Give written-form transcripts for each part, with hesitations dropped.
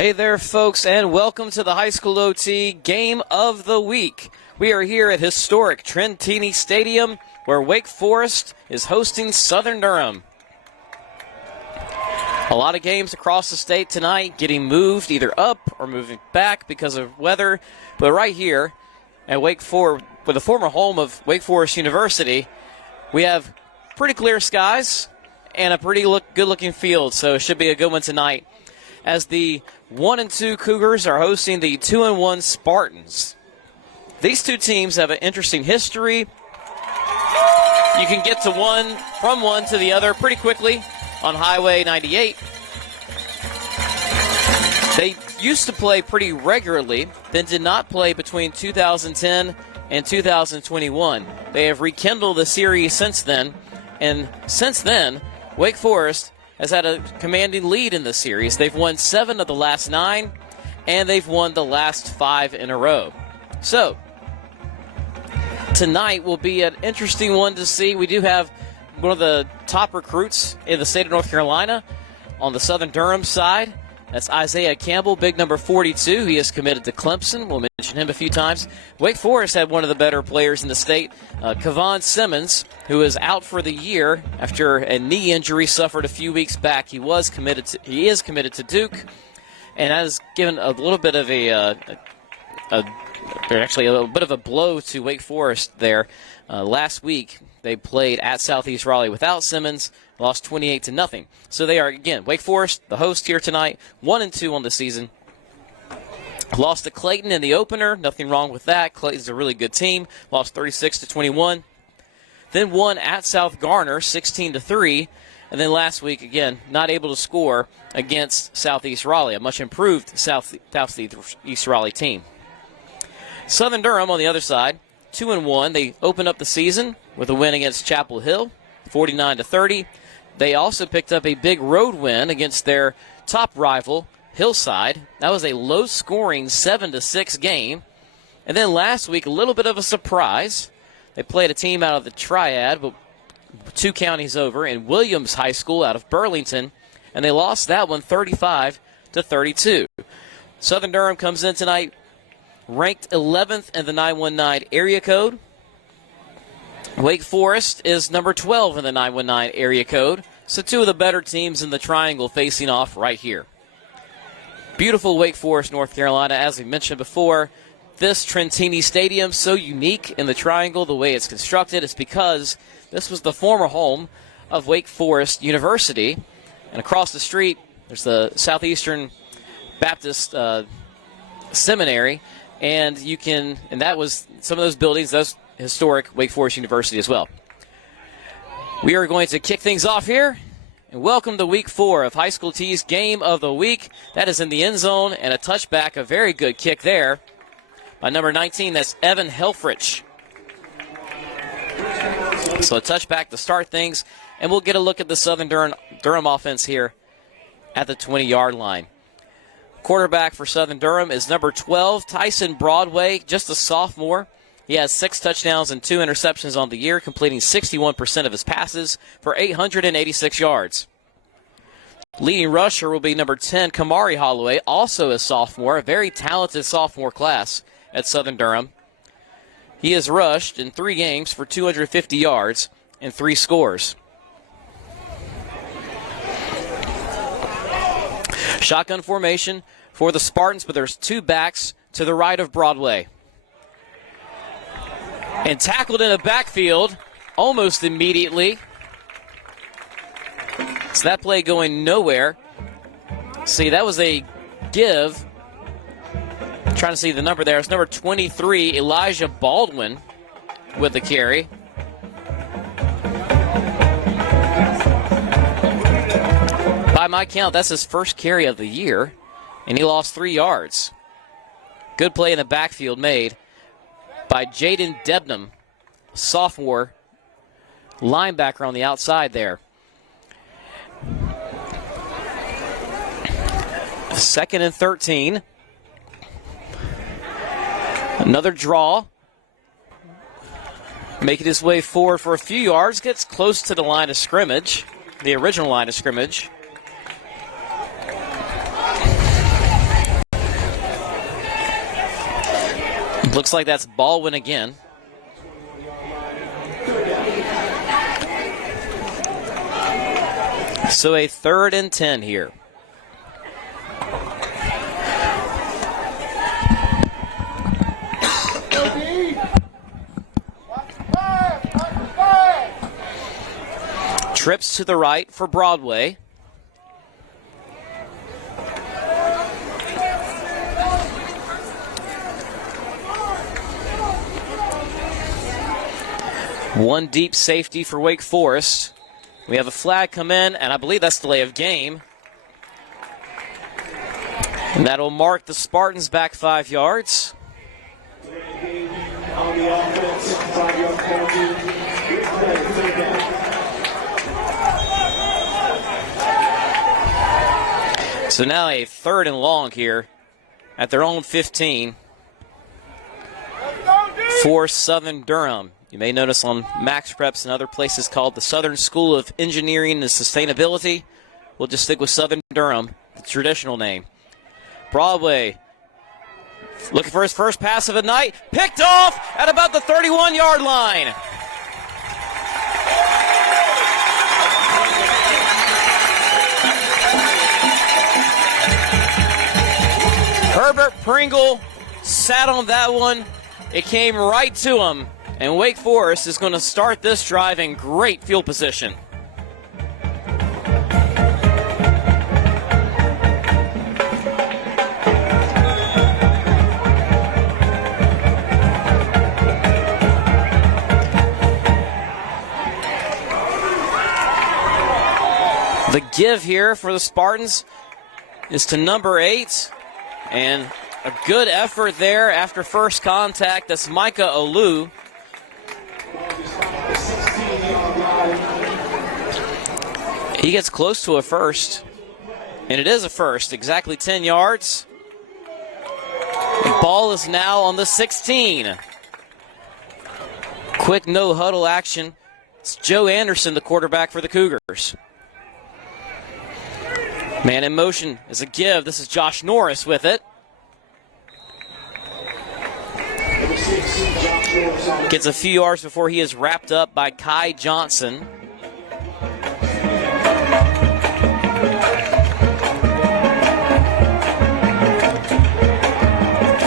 Hey there, folks, and welcome to the High School OT Game of the Week. We are here at historic Trentini Stadium, where Wake Forest is hosting Southern Durham. A lot of games across the state tonight getting moved either up or moving back because of weather. But right here at Wake Forest, with the former home of Wake Forest University, we have pretty clear skies and a pretty good-looking field, so it should be a good one tonight, as the 1-2 Cougars are hosting the 2-1 Spartans. These two teams have an interesting history. You can get to from one to the other pretty quickly on Highway 98. They used to play pretty regularly, then did not play between 2010 and 2021. They have rekindled the series since then, and since then, Wake Forest has had a commanding lead in the series. They've won 7 of the last 9, and they've won the last 5 in a row. So, tonight will be an interesting one to see. We do have one of the top recruits in the state of North Carolina on the Southern Durham side. That's Isaiah Campbell, big number 42. He is committed to Clemson. We'll mention him a few times. Wake Forest had one of the better players in the state, Kevon Simmons, who is out for the year after a knee injury suffered a few weeks back. He is committed to Duke, and that has given a little bit of a little bit of a blow to Wake Forest there. Last week, they played at Southeast Raleigh without Simmons, lost 28-0. So they are, again, Wake Forest, the host here tonight, 1-2 on the season. Lost to Clayton in the opener, nothing wrong with that. Clayton's a really good team, lost 36-21. Then won at South Garner, 16-3. And then last week, again, not able to score against Southeast Raleigh, a much improved Southeast Raleigh team. Southern Durham on the other side, 2-1. They opened up the season with a win against Chapel Hill, 49-30. They also picked up a big road win against their top rival, Hillside. That was a low-scoring 7-6 game. And then last week, a little bit of a surprise. They played a team out of the Triad, but 2 counties over, in Williams High School out of Burlington, and they lost that one 35-32. Southern Durham comes in tonight ranked 11th in the 919 area code. Wake Forest is number 12 in the 919 area code. So 2 of the better teams in the triangle facing off right here. Beautiful Wake Forest, North Carolina. As we mentioned before, this Trentini Stadium, so unique in the triangle, the way it's constructed, is because this was the former home of Wake Forest University. And across the street, there's the Southeastern Baptist Seminary. And that was some of those buildings, those historic Wake Forest University as well. We are going to kick things off here, and welcome to Week 4 of High School T's Game of the Week. That is in the end zone, and a touchback, a very good kick there by number 19, that's Evan Helfrich. So a touchback to start things, and we'll get a look at the Southern Durham offense here at the 20-yard line. Quarterback for Southern Durham is number 12, Tyson Broadway, just a sophomore. He has 6 touchdowns and 2 interceptions on the year, completing 61% of his passes for 886 yards. Leading rusher will be number 10, Kamari Holloway, also a sophomore, a very talented sophomore class at Southern Durham. He has rushed in 3 games for 250 yards and 3 scores. Shotgun formation for the Spartans, but there's 2 backs to the right of Broadway. And tackled in the backfield almost immediately. So that play going nowhere. See, that was a give. I'm trying to see the number there. It's number 23, Elijah Baldwin, with the carry. By my count, that's his first carry of the year, and he lost 3 yards. Good play in the backfield made by Jaden Debnam, sophomore linebacker on the outside there. 2nd and 13. Another draw. Making his way forward for a few yards, gets close to the line of scrimmage, the original line of scrimmage. Looks like that's Baldwin again. So a 3rd and 10 here. Trips to the right for Broadway. One deep safety for Wake Forest. We have a flag come in, and I believe that's delay of game. And that'll mark the Spartans back 5 yards. So now a 3rd and long here at their own 15 for Southern Durham. You may notice on Max Preps and other places called the Southern School of Engineering and Sustainability. We'll just stick with Southern Durham, the traditional name. Broadway looking for his first pass of the night. Picked off at about the 31-yard line. Herbert Pringle sat on that one. It came right to him. And Wake Forest is going to start this drive in great field position. The give here for the Spartans is to number 8. And a good effort there after first contact. That's Micah Olu. He gets close to a first, and it is a first, exactly 10 yards. The ball is now on the 16. Quick no-huddle action. It's Joe Anderson, the quarterback for the Cougars. Man in motion is a give. This is Josh Norris with it. Gets a few yards before he is wrapped up by Kai Johnson.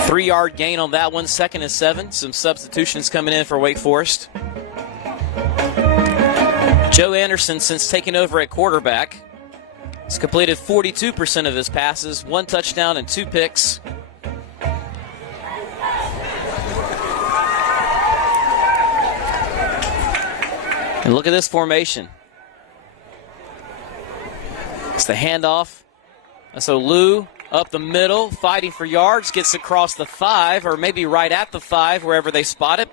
Three-yard gain on that one, 2nd and 7. Some substitutions coming in for Wake Forest. Joe Anderson, since taking over at quarterback, has completed 42% of his passes, 1 touchdown and 2 picks. And look at this formation. It's the handoff. So Lou up the middle, fighting for yards, gets across the 5, or maybe right at the 5, wherever they spot it.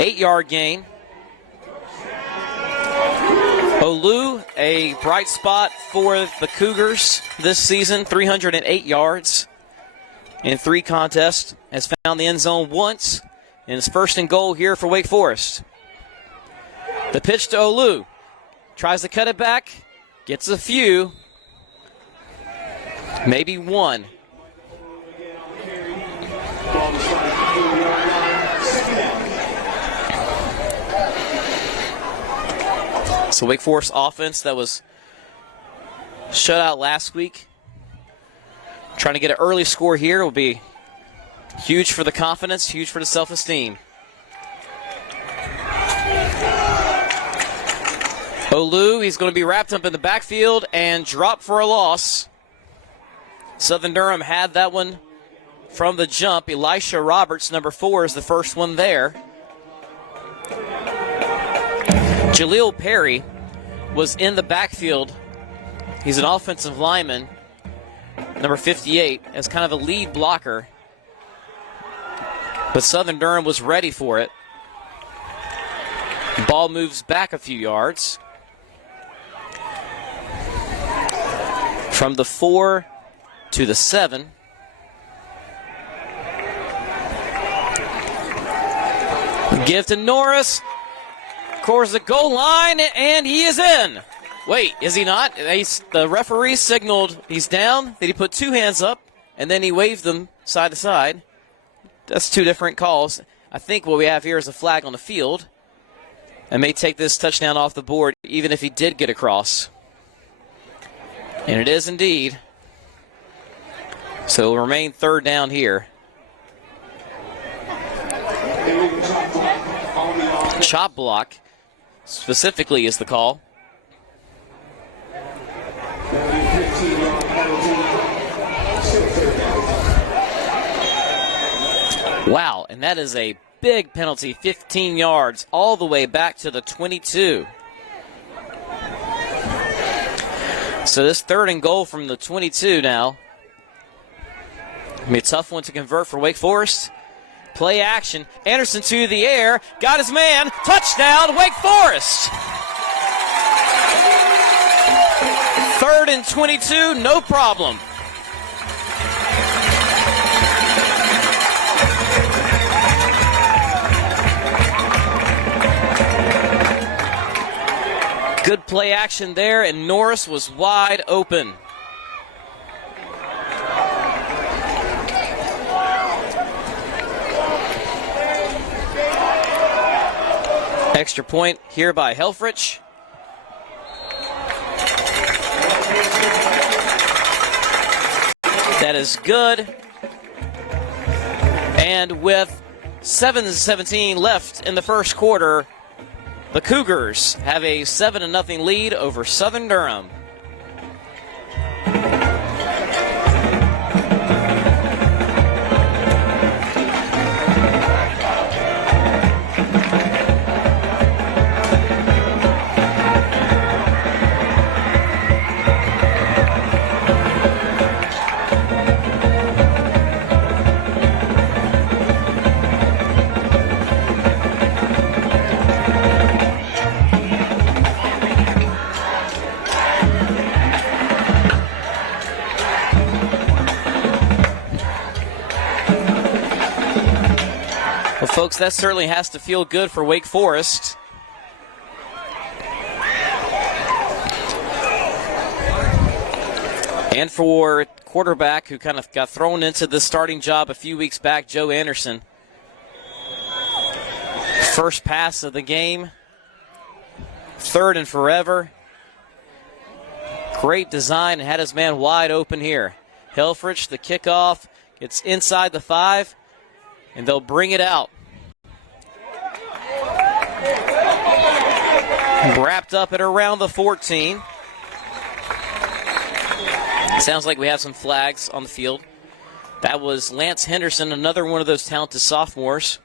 Eight-yard gain. Olu, a bright spot for the Cougars this season, 308 yards in 3 contests. Has found the end zone once, and it's 1st and goal here for Wake Forest. The pitch to Olu. Tries to cut it back, gets a few, maybe 1. So Wake Forest offense that was shut out last week. Trying to get an early score here will be huge for the confidence, huge for the self-esteem. Olu, he's going to be wrapped up in the backfield and dropped for a loss. Southern Durham had that one from the jump. Elisha Roberts, number 4, is the first one there. Jaleel Perry was in the backfield. He's an offensive lineman, number 58, as kind of a lead blocker. But Southern Durham was ready for it. The ball moves back a few yards. From the 4 to the 7. Give to Norris. Scores the goal line, and he is in. Wait, is he not? The referee signaled he's down. Then he put two hands up, and then he waved them side to side. That's two different calls. I think what we have here is a flag on the field, and may take this touchdown off the board even if he did get across. And it is indeed. So it will remain third down here. Chop block specifically is the call. Wow, and that is a big penalty, 15 yards, all the way back to the 22. So this third and goal from the 22 now. It'll be a tough one to convert for Wake Forest. Play action. Henderson to the air. Got his man. Touchdown, Wake Forest. Third and 22, no problem. Good play action there, and Norris was wide open. Extra point here by Helfrich. That is good. And with 7:17 left in the first quarter, the Cougars have a 7-0 lead over Southern Durham. Folks, that certainly has to feel good for Wake Forest. And for quarterback who kind of got thrown into the starting job a few weeks back, Joe Anderson. First pass of the game. Third and forever. Great design and had his man wide open here. Helfrich, the kickoff, gets inside the 5, and they'll bring it out. Wrapped up at around the 14. Sounds like we have some flags on the field. That was Lance Henderson, another one of those talented sophomores.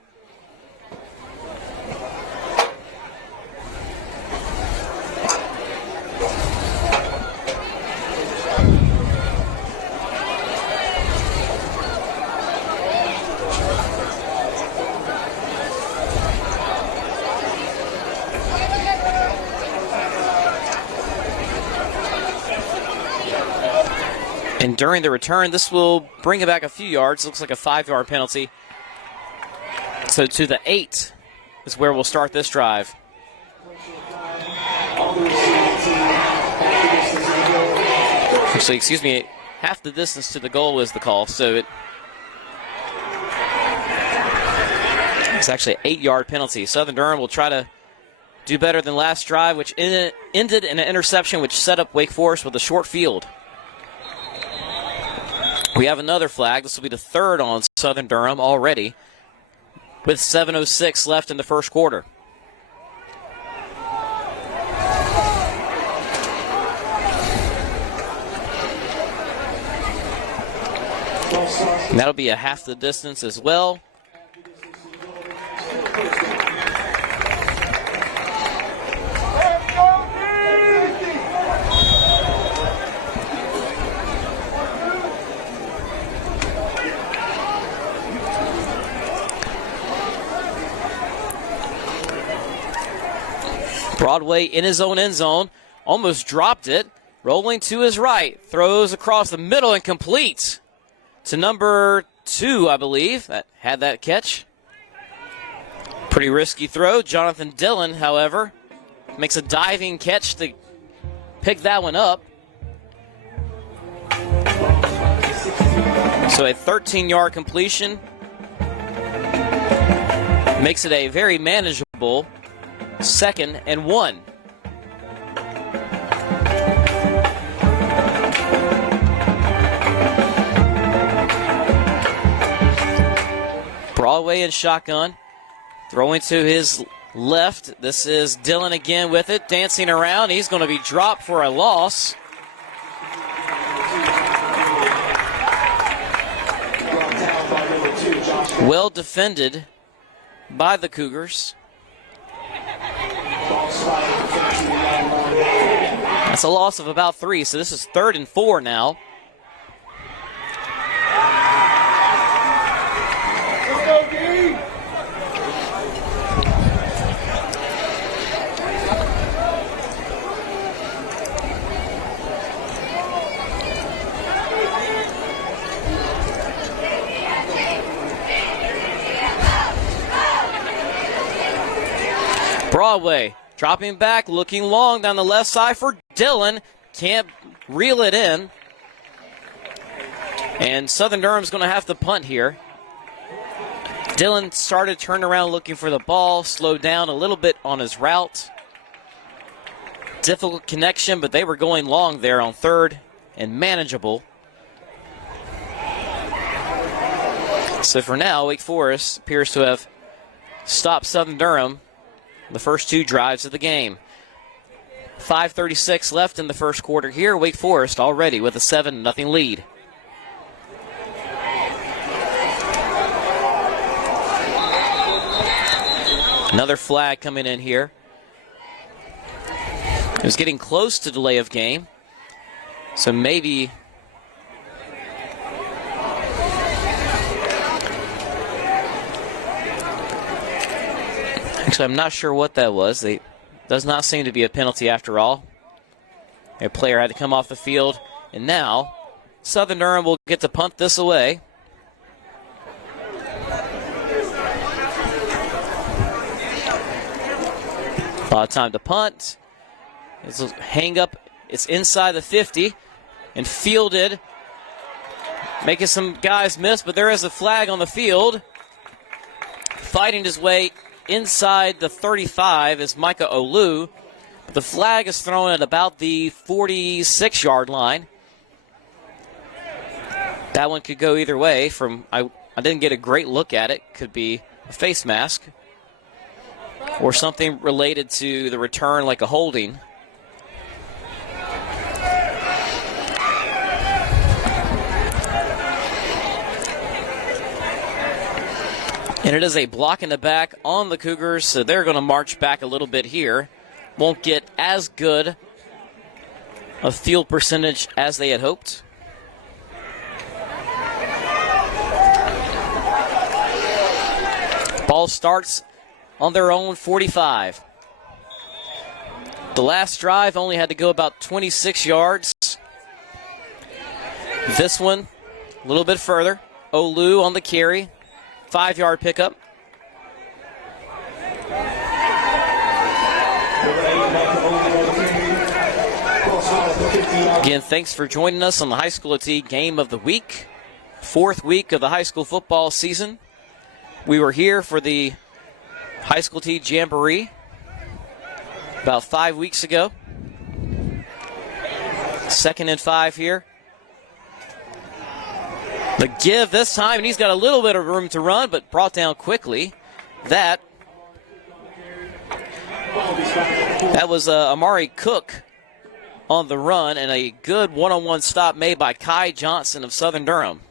And during the return, this will bring it back a few yards. Looks like a 5-yard penalty. So to the 8 is where we'll start this drive. Actually, excuse me, half the distance to the goal is the call. So it's actually an 8-yard penalty. Southern Durham will try to do better than last drive, which ended in an interception, which set up Wake Forest with a short field. We have another flag. This will be the third on Southern Durham already, with 7:06 left in the first quarter. And that'll be a half the distance as well. Broadway in his own end zone, almost dropped it, rolling to his right, throws across the middle and complete to number 2, I believe, that had that catch. Pretty risky throw. Jonathan Dillon, however, makes a diving catch to pick that one up. So a 13-yard completion makes it a very manageable 2nd and 1. Broadway in shotgun, throwing to his left. This is Dillon again with it, dancing around. He's going to be dropped for a loss. Well defended by the Cougars. That's a loss of about 3, so this is 3rd and 4 now. Broadway dropping back, looking long down the left side for Dillon. Can't reel it in. And Southern Durham's going to have to punt here. Dillon started turning around looking for the ball, slowed down a little bit on his route. Difficult connection, but they were going long there on 3rd and manageable. So for now, Wake Forest appears to have stopped Southern Durham the first 2 drives of the game. 5:36 left in the first quarter here. Wake Forest already with a 7-0 lead. Another flag coming in here. It was getting close to delay of game. So maybe actually, I'm not sure what that was. Does not seem to be a penalty after all. A player had to come off the field. And now, Southern Durham will get to punt this away. A lot of time to punt. It's a hang up. It's inside the 50 and fielded. Making some guys miss, but there is a flag on the field. Fighting his way inside the 35 is Micah Olu. The flag is thrown at about the 46-yard line. That one could go either way. I didn't get a great look at it. Could be a face mask or something related to the return, like a holding. And it is a block in the back on the Cougars, so they're going to march back a little bit here. Won't get as good a field percentage as they had hoped. Ball starts on their own 45. The last drive only had to go about 26 yards. This one, a little bit further. Olu on the carry. 5-yard pickup. Again, thanks for joining us on the HighSchoolOT Game of the Week. 4th week of the high school football season. We were here for the HighSchoolOT Jamboree about 5 weeks ago. 2nd and 5 here. The give this time, and he's got a little bit of room to run, but brought down quickly. That was Amari Cook on the run, and a good one-on-one stop made by Kai Johnson of Southern Durham.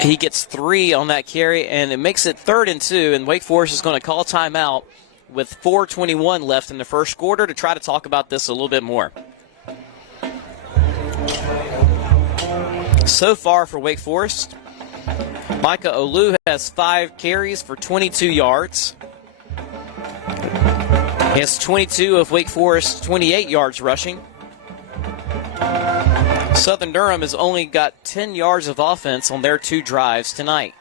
He gets 3 on that carry, and it makes it 3rd and 2, and Wake Forest is going to call timeout with 4:21 left in the first quarter to try to talk about this a little bit more. So far for Wake Forest, Micah Olu has 5 carries for 22 yards. He has 22 of Wake Forest's 28 yards rushing. Southern Durham has only got 10 yards of offense on their 2 drives tonight.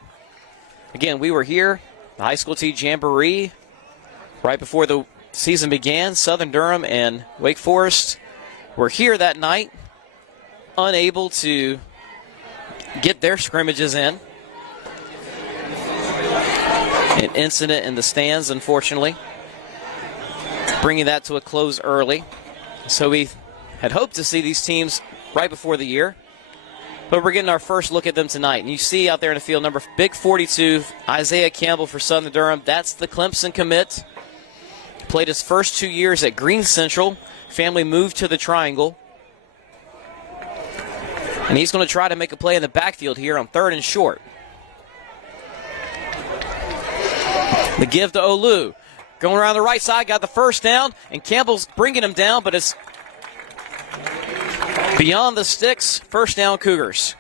Again, we were here the HighSchoolOT Jamboree right before the season began. Southern Durham and Wake Forest were here that night, unable to get their scrimmages in. An incident in the stands, unfortunately, bringing that to a close early. So we had hoped to see these teams right before the year, but we're getting our first look at them tonight. And you see out there in the field, big 42, Isaiah Campbell for Southern Durham. That's the Clemson commit. Played his first 2 years at Green Central. Family moved to the Triangle. And he's going to try to make a play in the backfield here on 3rd and short. The give to Olu. Going around the right side, got the first down, and Campbell's bringing him down, but it's beyond the sticks. First down, Cougars.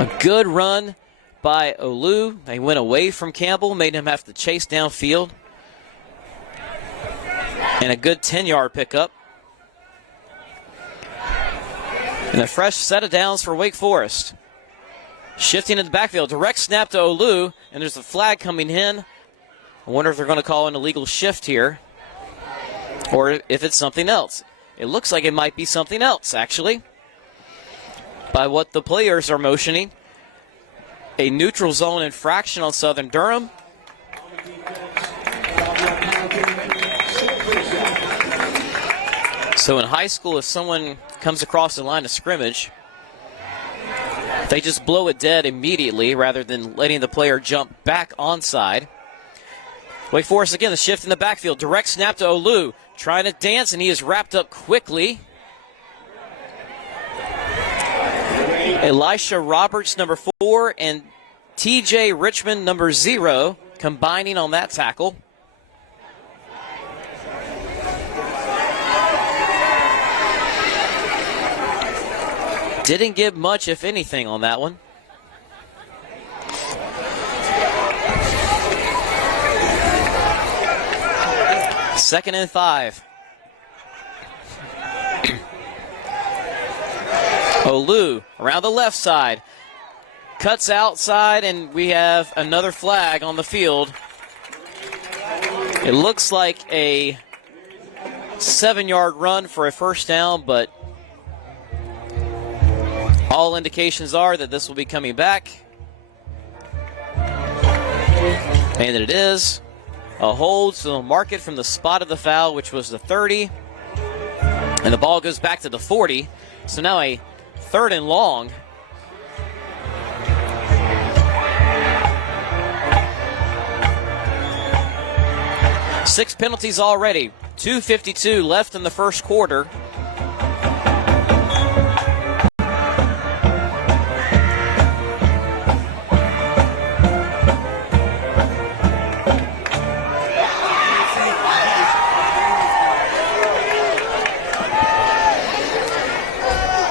A good run by Olu. They went away from Campbell, made him have to chase downfield. And a good 10-yard pickup. And a fresh set of downs for Wake Forest. Shifting in the backfield. Direct snap to Olu, and there's a flag coming in. I wonder if they're going to call an illegal shift here, or if it's something else. It looks like it might be something else, actually, by what the players are motioning. A neutral zone infraction on Southern Durham. So in high school, if someone comes across the line of scrimmage, they just blow it dead immediately rather than letting the player jump back onside. Wake Forest again, the shift in the backfield. Direct snap to Olu. Trying to dance, and he is wrapped up quickly. Elisha Roberts, number 4, and TJ Richmond, number 0, combining on that tackle. Didn't give much, if anything, on that one. Second and 5. Olu around the left side. Cuts outside, and we have another flag on the field. It looks like a 7-yard run for a first down, but all indications are that this will be coming back. And it is. A hold, so they'll mark it from the spot of the foul, which was the 30. And the ball goes back to the 40. So now a 3rd and long. Six penalties already. 2:52 left in the first quarter.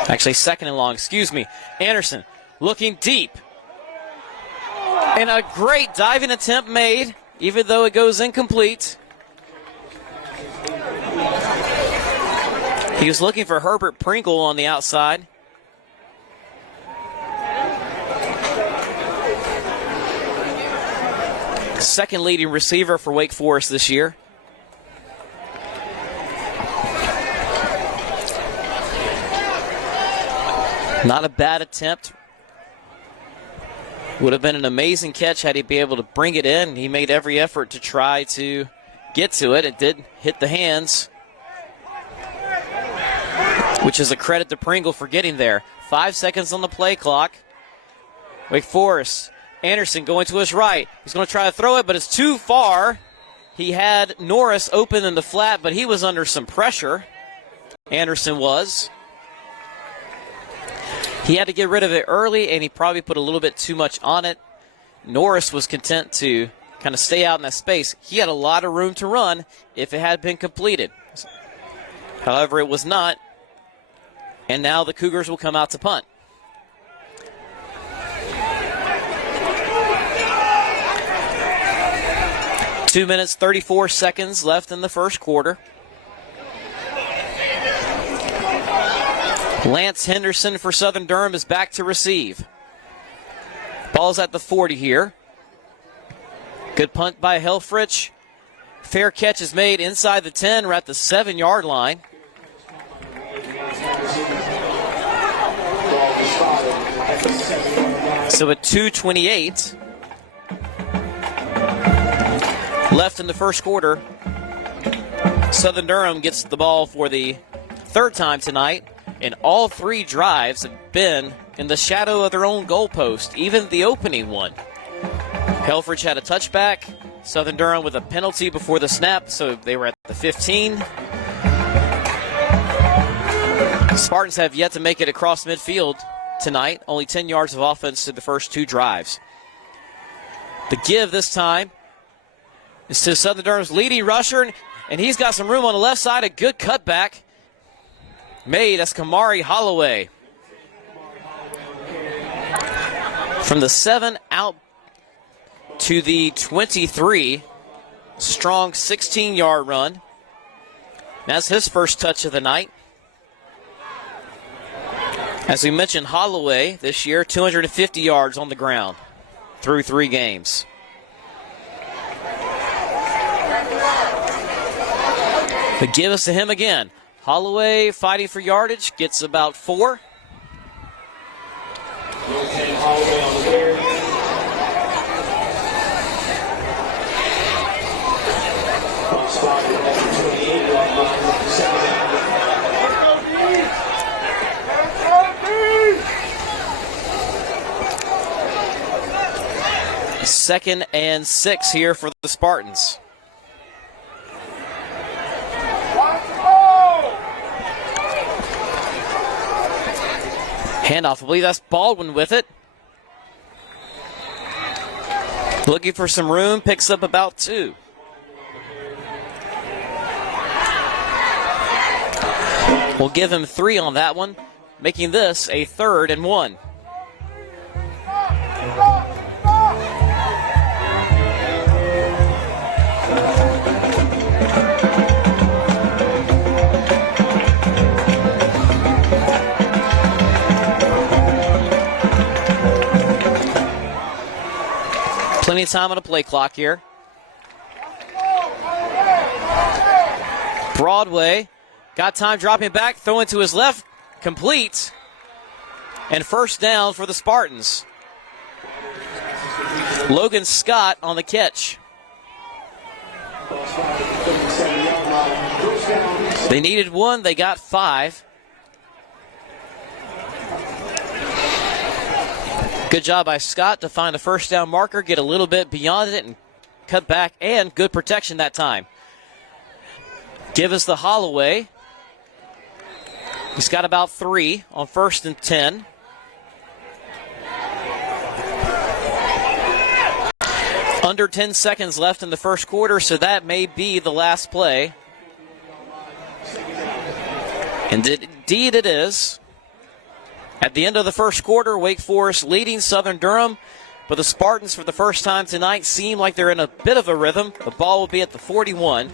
Actually, 2nd and long, excuse me. Anderson looking deep. And a great diving attempt made, even though it goes incomplete. He was looking for Herbert Pringle on the outside. Second leading receiver for Wake Forest this year. Not a bad attempt. Would have been an amazing catch had he been able to bring it in. He made every effort to try to get to it. It did hit the hands, which is a credit to Pringle for getting there. 5 seconds on the play clock. Wake Forest. Anderson going to his right. He's going to try to throw it, but it's too far. He had Norris open in the flat, but he was under some pressure. Anderson was. He had to get rid of it early, and he probably put a little bit too much on it. Norris was content to kind of stay out in that space. He had a lot of room to run if it had been completed. However, it was not. And now the Cougars will come out to punt. 2 minutes, 34 seconds left in the first quarter. Lance Henderson for Southern Durham is back to receive. Ball's at the 40 here. Good punt by Helfrich. Fair catch is made inside the 10. We're at the 7-yard line. So at 2:28 left in the first quarter, Southern Durham gets the ball for the third time tonight, and all three drives have been in the shadow of their own goalpost, even the opening one. Helfrich had a touchback. Southern Durham with a penalty before the snap, so they were at the 15. The Spartans have yet to make it across midfield tonight. Only 10 yards of offense to the first two drives. The give this time is to Southern Durham's leading rusher, and he's got some room on the left side. A good cutback made. That's Kamari Holloway. From the 7 out to the 23. Strong 16-yard run. That's his first touch of the night. As we mentioned, Holloway this year, 250 yards on the ground through 3 games. But give us to him again. Holloway fighting for yardage, gets about 4. Second and 6 here for the Spartans. Handoff, I believe that's Baldwin with it. Looking for some room, picks up about 2. We'll give him 3 on that one, making this a 3rd and 1. Plenty of time on the play clock here. Broadway got time dropping back, throwing to his left, complete, and first down for the Spartans. Logan Scott on the catch. They needed 1, they got 5. Good job by Scott to find a first down marker, get a little bit beyond it, and cut back, and good protection that time. Give us the Holloway. He's got about 3 on 1st and 10. Under 10 seconds left in the first quarter, so that may be the last play. And indeed it is. At the end of the first quarter, Wake Forest leading Southern Durham, but the Spartans for the first time tonight seem like they're in a bit of a rhythm. The ball will be at the 41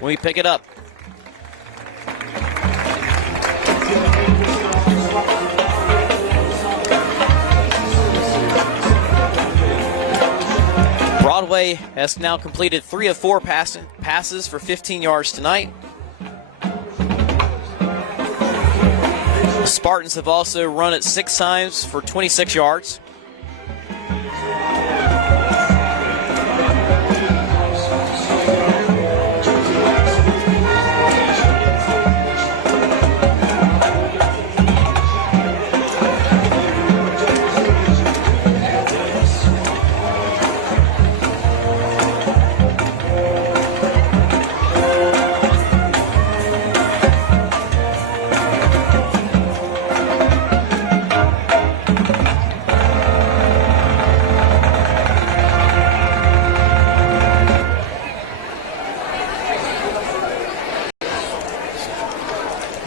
when we pick it up. Broadway has now completed 3 of 4 passes for 15 yards tonight. The Spartans have also run it 6 times for 26 yards.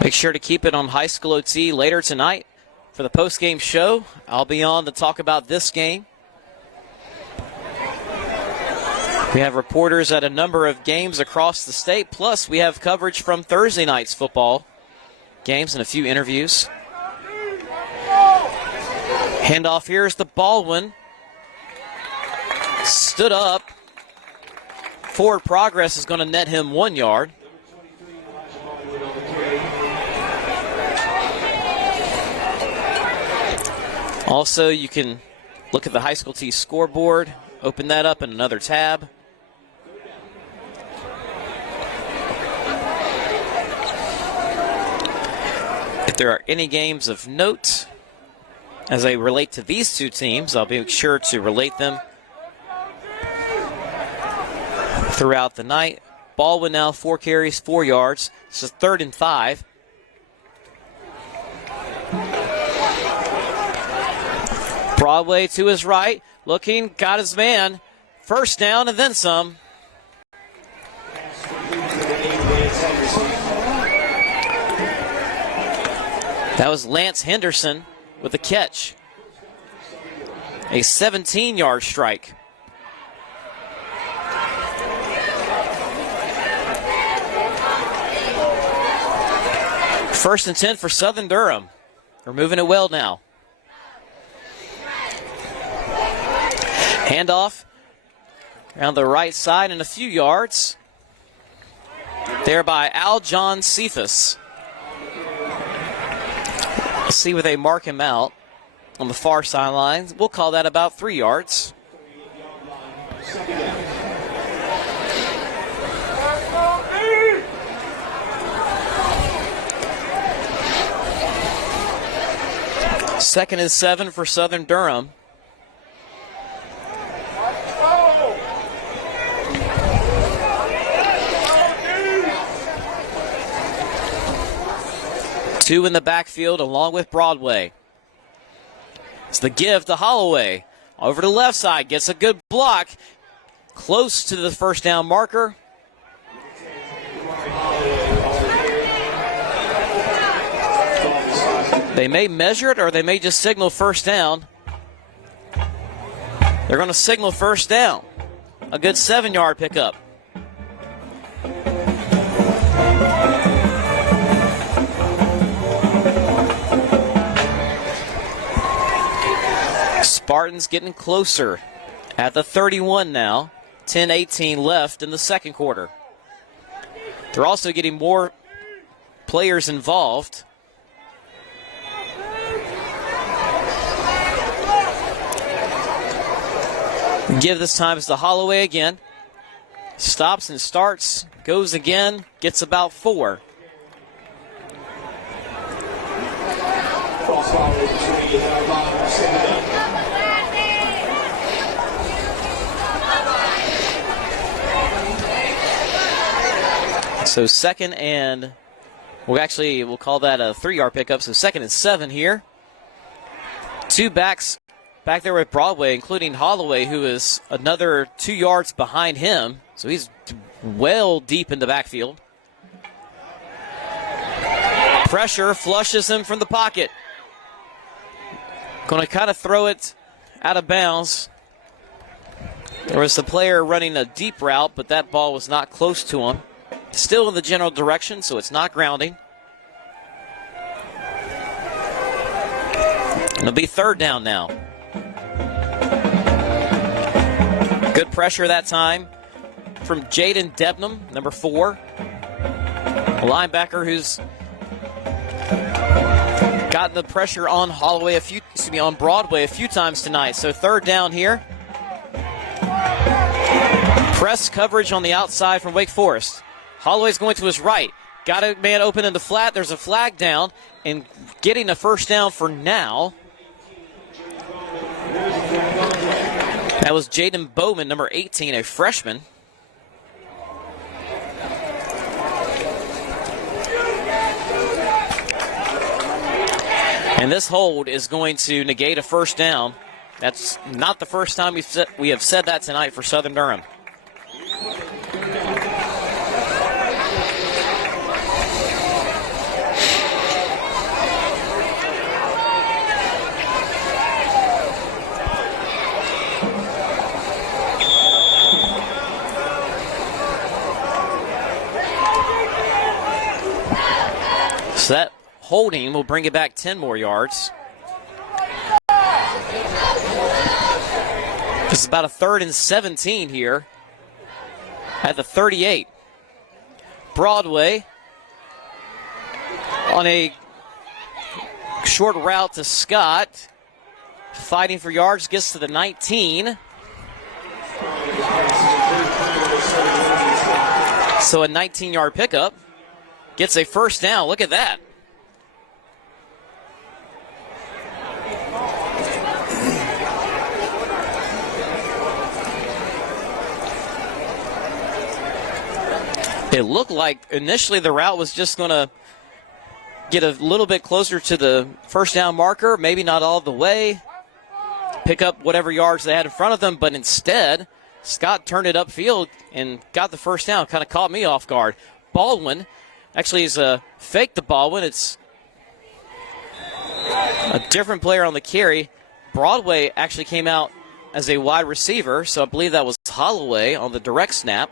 Make sure to keep it on HighSchoolOT later tonight for the post-game show. I'll be on to talk about this game. We have reporters at a number of games across the state, plus we have coverage from Thursday night's football games and a few interviews. Handoff here is the Baldwin. Stood up. Forward progress is going to net him 1 yard. Also, you can look at the HighSchoolOT scoreboard. Open that up in another tab. If there are any games of note as they relate to these two teams, I'll be sure to relate them throughout the night. Baldwin now 4 carries, 4 yards. This is 3rd and 5. Broadway to his right, looking, got his man. First down and then some. That was Lance Henderson with the catch. A 17-yard strike. First and 10 for Southern Durham. They're moving it well now. Handoff around the right side and a few yards. There by Aljon Cephas. Let's see where they mark him out on the far sideline. We'll call that about 3 yards. Second and 7 for Southern Durham. Two in the backfield along with Broadway. It's the give to Holloway. Over to the left side, gets a good block. Close to the first down marker. They may measure it or they may just signal first down. They're going to signal first down. A good 7-yard pickup. Spartans getting closer at the 31 now. 10-18 left in the second quarter. They're also getting more players involved. Give this time is to Holloway again. Stops and starts, goes again, gets about 4. So second and, we'll call that a 3-yard pickup. So second and 7 here. 2 backs back there with Broadway, including Holloway, who is another 2 yards behind him. So he's well deep in the backfield. Pressure flushes him from the pocket. Going to kind of throw it out of bounds. There was the player running a deep route, but that ball was not close to him. Still in the general direction, so it's not grounding. It'll be 3rd down now. Good pressure that time from Jaden Debnam, number 4. A linebacker who's gotten the pressure on on Broadway a few times tonight. So 3rd down here. Press coverage on the outside from Wake Forest. Holloway's going to his right. Got a man open in the flat. There's a flag down. And getting a first down for now. That was Jaden Bowman, number 18, a freshman. And this hold is going to negate a first down. That's not the first time we have said that tonight for Southern Durham. holding will bring it back 10 more yards. This is about a 3rd and 17 here at the 38. Broadway on a short route to Scott. Fighting for yards, gets to the 19. So a 19-yard pickup. Gets a first down. Look at that. It looked like initially the route was just going to get a little bit closer to the first down marker, maybe not all the way, pick up whatever yards they had in front of them, but instead Scott turned it upfield and got the first down. Kind of caught me off guard. Baldwin actually is faked the Baldwin. It's a different player on the carry. Broadway actually came out as a wide receiver, so I believe that was Holloway on the direct snap.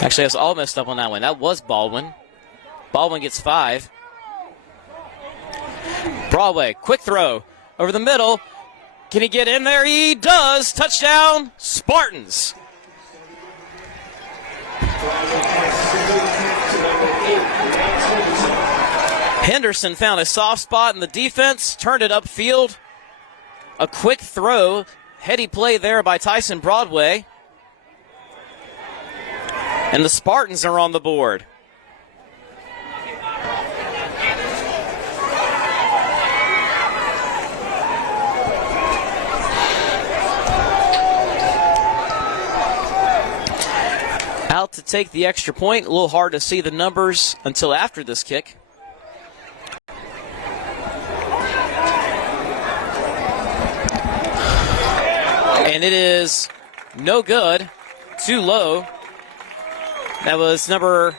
Actually, I was all messed up on that one. That was Baldwin. Baldwin gets 5. Broadway, quick throw over the middle. Can he get in there? He does. Touchdown, Spartans. Henderson found a soft spot in the defense, turned it upfield. A quick throw, heady play there by Tyson Broadway. And the Spartans are on the board. Out to take the extra point. A little hard to see the numbers until after this kick. And it is no good. Too low. That was number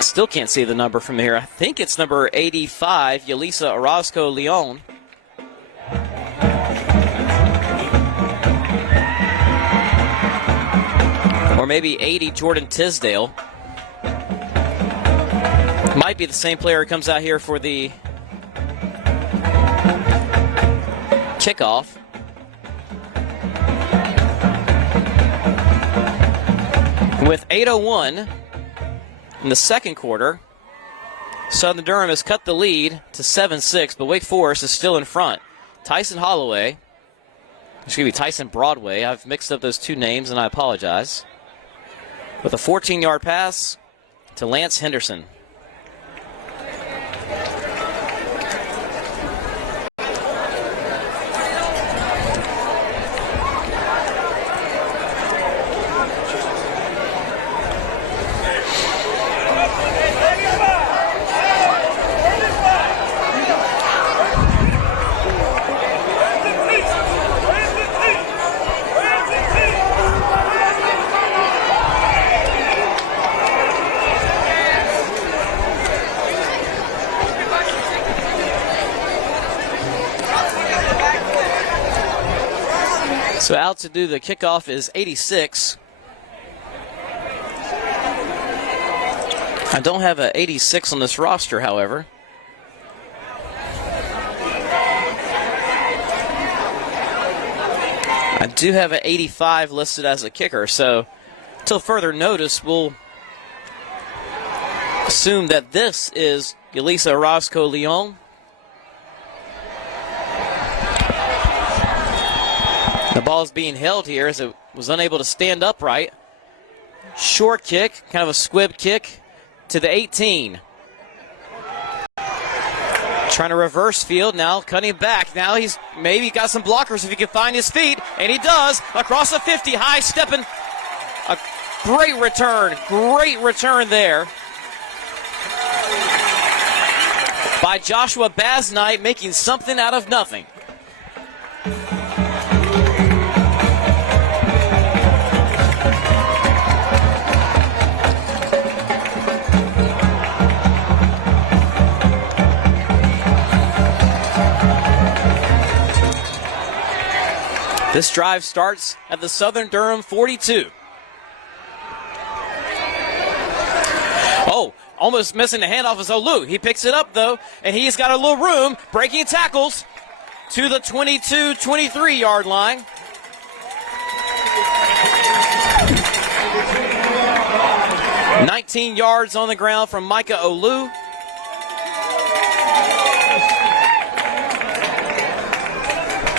still can't see the number from here. I think it's number 85, Yelisa Orozco-Leon. Or maybe 80, Jordan Tisdale. Might be the same player who comes out here for the kickoff. With 8:01 in the second quarter, Southern Durham has cut the lead to 7-6, but Wake Forest is still in front. Tyson Broadway. I've mixed up those two names, and I apologize. With a 14-yard pass to Lance Henderson. So out to do the kickoff is 86. I don't have an 86 on this roster, however. I do have an 85 listed as a kicker, so until further notice, we'll assume that this is Yelisa Orozco-Leon. The ball is being held here as it was unable to stand upright. Short kick, kind of a squib kick to the 18. Trying to reverse field now, cutting back. Now he's maybe got some blockers if he can find his feet, and he does. Across the 50, high stepping. A great return there by Joshua Basnight, making something out of nothing. This drive starts at the Southern Durham 42. Oh, almost missing the handoff is Olu. He picks it up, though, and he's got a little room, breaking tackles to the 22-23 yard line. "19 yards on the ground from Micah Olu.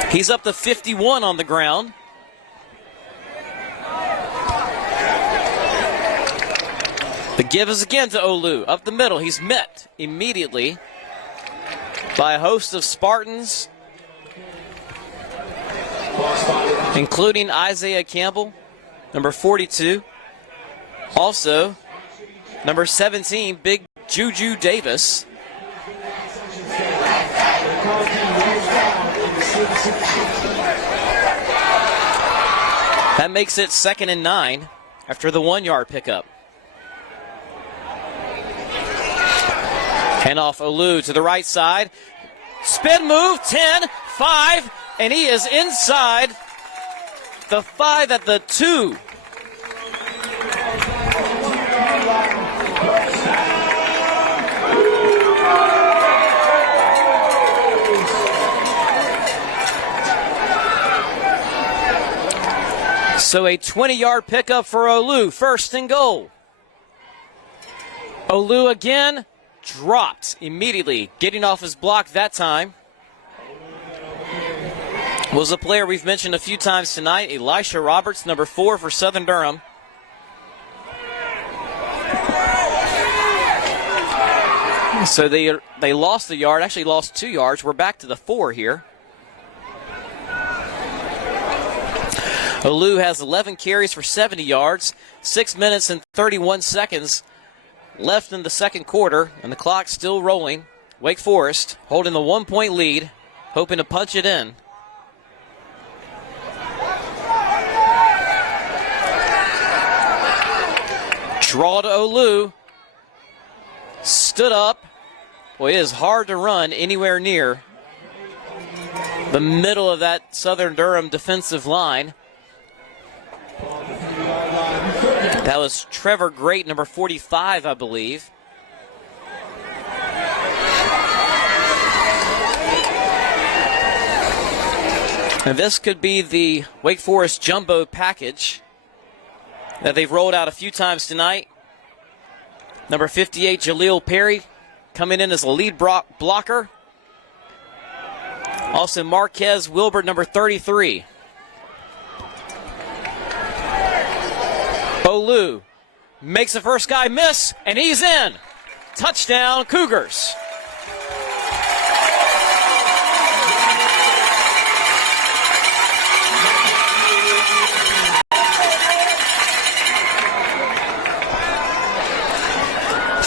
He's up to 51 on the ground. The give is again to Olu. Up the middle. He's met immediately by a host of Spartans, including Isaiah Campbell, number 42. Also, number 17, Big Juju Davis. That makes it 2nd and 9 after the 1-yard pickup. Handoff Olu to the right side. Spin move, 10, 5, and he is inside the 5 at the 2. So a 20-yard pickup for Olu, 1st and goal. Olu again dropped immediately, getting off his block that time. Was a player we've mentioned a few times tonight, Elisha Roberts, number 4 for Southern Durham. So they lost a yard, actually lost 2 yards. We're back to the 4 here. Olu has 11 carries for 70 yards, 6 minutes and 31 seconds left in the second quarter, and the clock's still rolling. Wake Forest holding the 1-point lead, hoping to punch it in. Draw to Olu. Stood up. Boy, it is hard to run anywhere near the middle of that Southern Durham defensive line. That was Trevor Great, number 45, I believe. And this could be the Wake Forest jumbo package that they've rolled out a few times tonight. Number 58, Jaleel Perry, coming in as a lead blocker. Also Marquez Wilbert, number 33. Olu makes the first guy miss, and he's in. Touchdown, Cougars.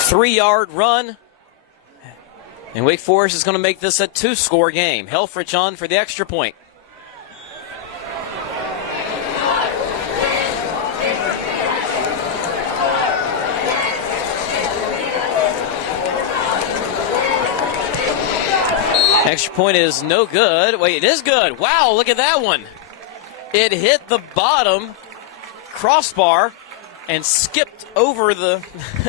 Three-yard run. And Wake Forest is going to make this a 2-score game. Helfrich on for the extra point. Extra point is no good. Wait, it is good. Wow, look at that one. It hit the bottom crossbar and skipped over the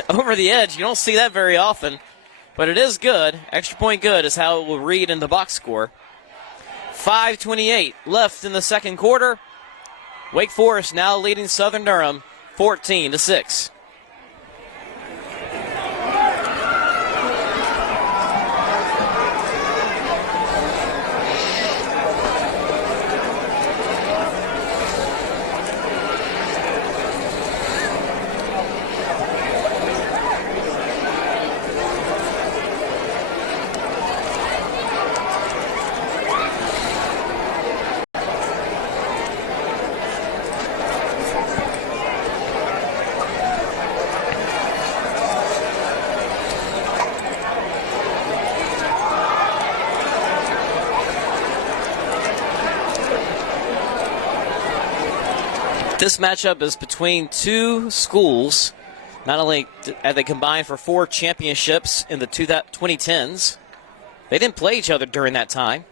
over the edge. You don't see that very often, but it is good. Extra point good is how it will read in the box score. 5:28 left in the second quarter. Wake Forest now leading Southern Durham 14-6. This matchup is between two schools. Not only have they combined for 4 championships in the 2010s, they didn't play each other during that time.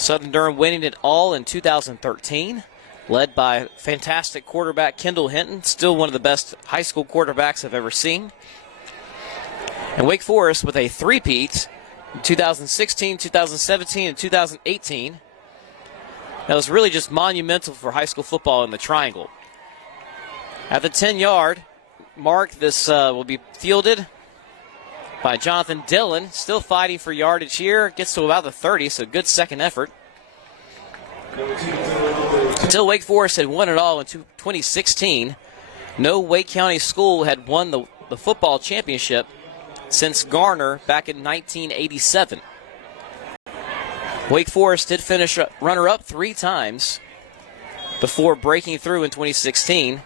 Southern Durham winning it all in 2013, led by fantastic quarterback Kendall Hinton, still one of the best high school quarterbacks I've ever seen. And Wake Forest with a three-peat in 2016, 2017, and 2018. That was really just monumental for high school football in the Triangle. At the 10-yard mark, this will be fielded by Jonathan Dillon, still fighting for yardage here. Gets to about the 30, so good second effort. Until Wake Forest had won it all in 2016, no Wake County school had won the football championship since Garner back in 1987. Wake Forest did finish runner-up 3 times before breaking through in 2016.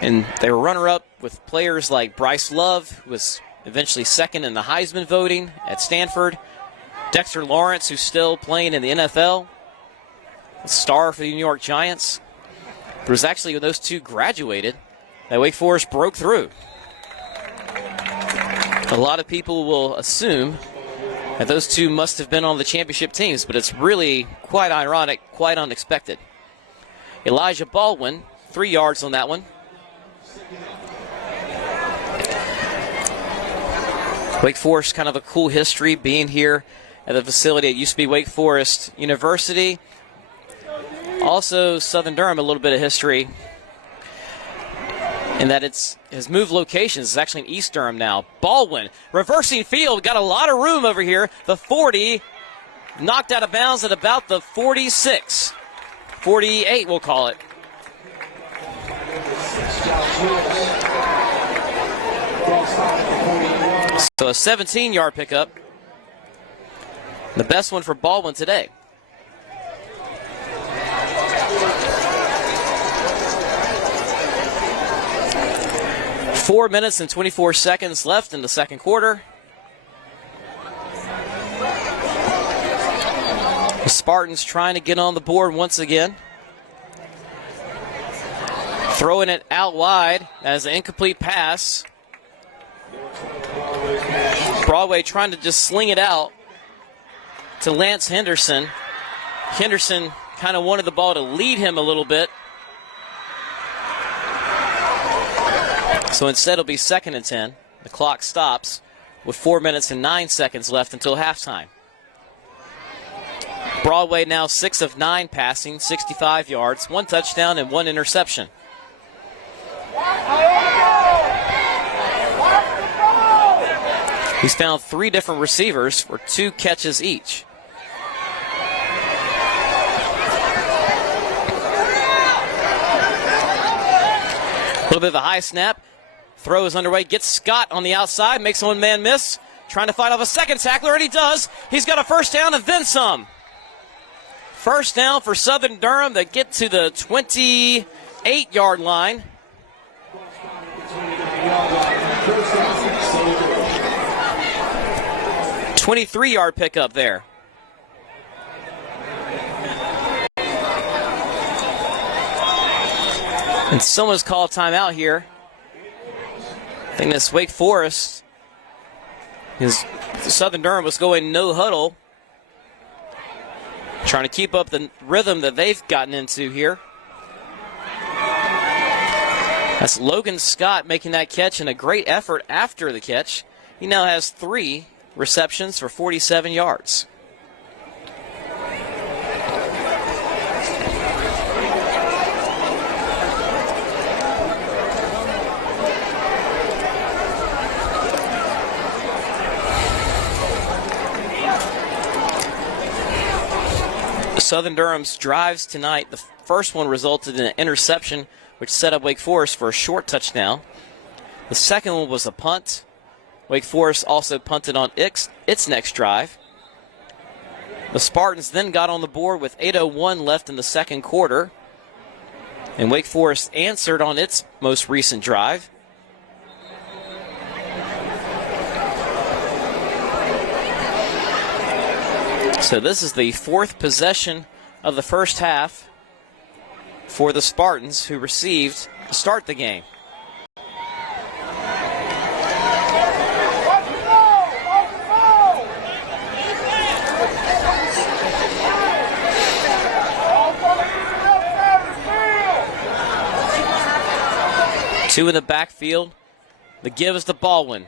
And they were runner-up with players like Bryce Love, who was eventually second in the Heisman voting at Stanford. Dexter Lawrence, who's still playing in the NFL, a star for the New York Giants. But it was actually when those two graduated that Wake Forest broke through. A lot of people will assume that those two must have been on the championship teams, but it's really quite ironic, quite unexpected. Elijah Baldwin, 3 yards on that one. Wake Forest, kind of a cool history being here at the facility. It used to be Wake Forest University. Also, Southern Durham, a little bit of history in that it has moved locations. It's actually in East Durham now. Baldwin, reversing field, got a lot of room over here. The 40, knocked out of bounds at about the 46. 48, we'll call it. So a 17-yard pickup. The best one for Baldwin today. Four minutes and 24 seconds left in the second quarter. The Spartans trying to get on the board once again. Throwing it out wide as an incomplete pass. Broadway trying to just sling it out to Lance Henderson. Henderson kind of wanted the ball to lead him a little bit. So instead it'll be 2nd and 10. The clock stops with 4 minutes and 9 seconds left until halftime. Broadway now 6 of 9 passing, 65 yards, 1 touchdown and 1 interception. He's found 3 different receivers for 2 catches each. A little bit of a high snap. Throw is underway. Gets Scott on the outside. Makes a one-man miss. Trying to fight off a second tackler, and he does. He's got a first down and then some. First down for Southern Durham. They get to the 28-yard line. $23-yard pickup there. And someone's called timeout here. I think that's Wake Forest. Southern Durham was going no huddle, trying to keep up the rhythm that they've gotten into here. That's Logan Scott making that catch, and a great effort after the catch. He now has 3 receptions for 47 yards. Southern Durham's drives tonight, the first one resulted in an interception, which set up Wake Forest for a short touchdown. The second one was a punt. Wake Forest also punted on its next drive. The Spartans then got on the board with 8:01 left in the second quarter, and Wake Forest answered on its most recent drive. So this is the 4th possession of the first half for the Spartans, who received to start the game. Two in the backfield. The give is to Baldwin.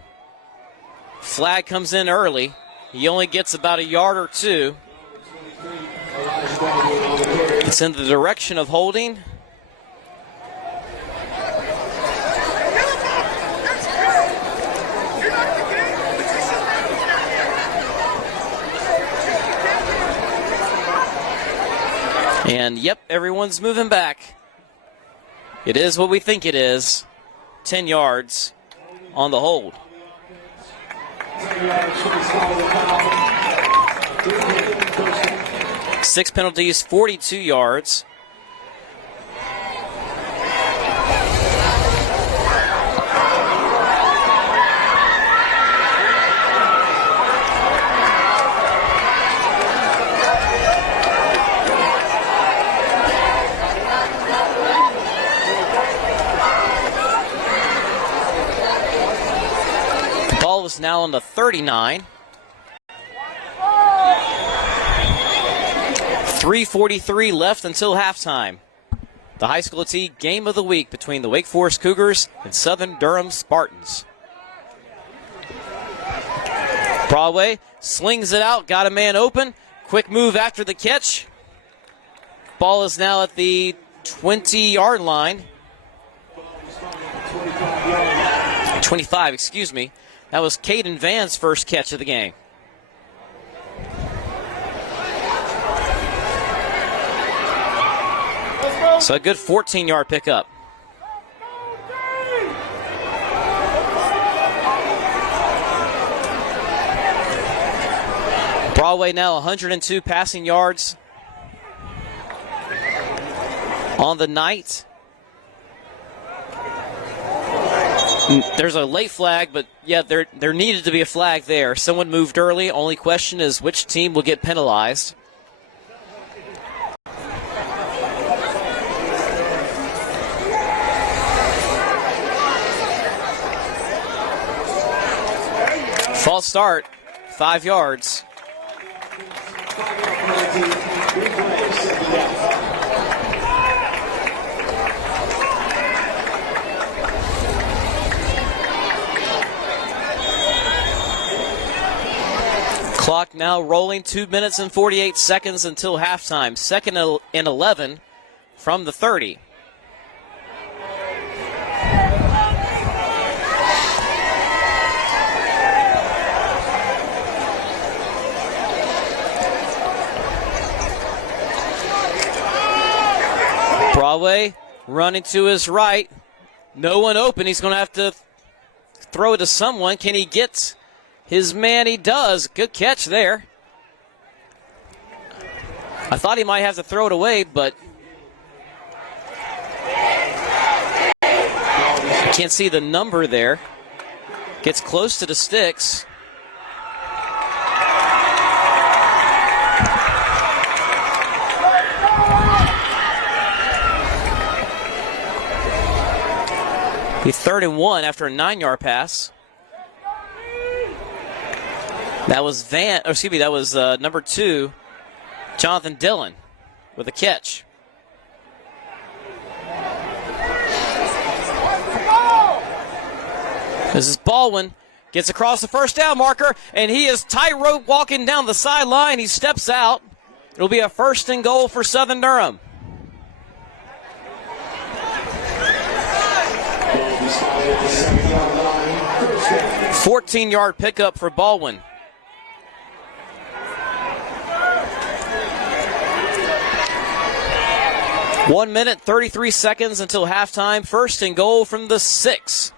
Flag comes in early. He only gets about a yard or two. It's in the direction of holding. And yep, everyone's moving back. It is what we think it is. 10 yards on the hold. Six penalties, 42 yards. The ball is now on the 39. 3:43 left until halftime. The HighSchoolOT game of the week between the Wake Forest Cougars and Southern Durham Spartans. Broadway slings it out, got a man open. Quick move after the catch. Ball is now at the 20-yard line. 25, excuse me. That was Caden Van's first catch of the game. So a good 14-yard pickup. Broadway now 102 passing yards on the night. There's a late flag, but yeah, there needed to be a flag there. Someone moved early. Only question is which team will get penalized. False start, 5 yards. Clock now rolling, 2 minutes and 48 seconds until halftime. Second and 11 from the 30. Broadway running to his right. No one open. He's going to have to throw it to someone. Can he get his man? He does. Good catch there. I thought he might have to throw it away, but I can't see the number there. Gets close to the sticks. He's 3rd and 1 after a 9-yard pass. That was number 2, Jonathan Dillon, with a catch. This is Baldwin, gets across the first down marker, and he is tightrope walking down the sideline. He steps out. It'll be a 1st and goal for Southern Durham. 14-yard pickup for Baldwin. One minute, 33 seconds until halftime. 1st and goal from the 6.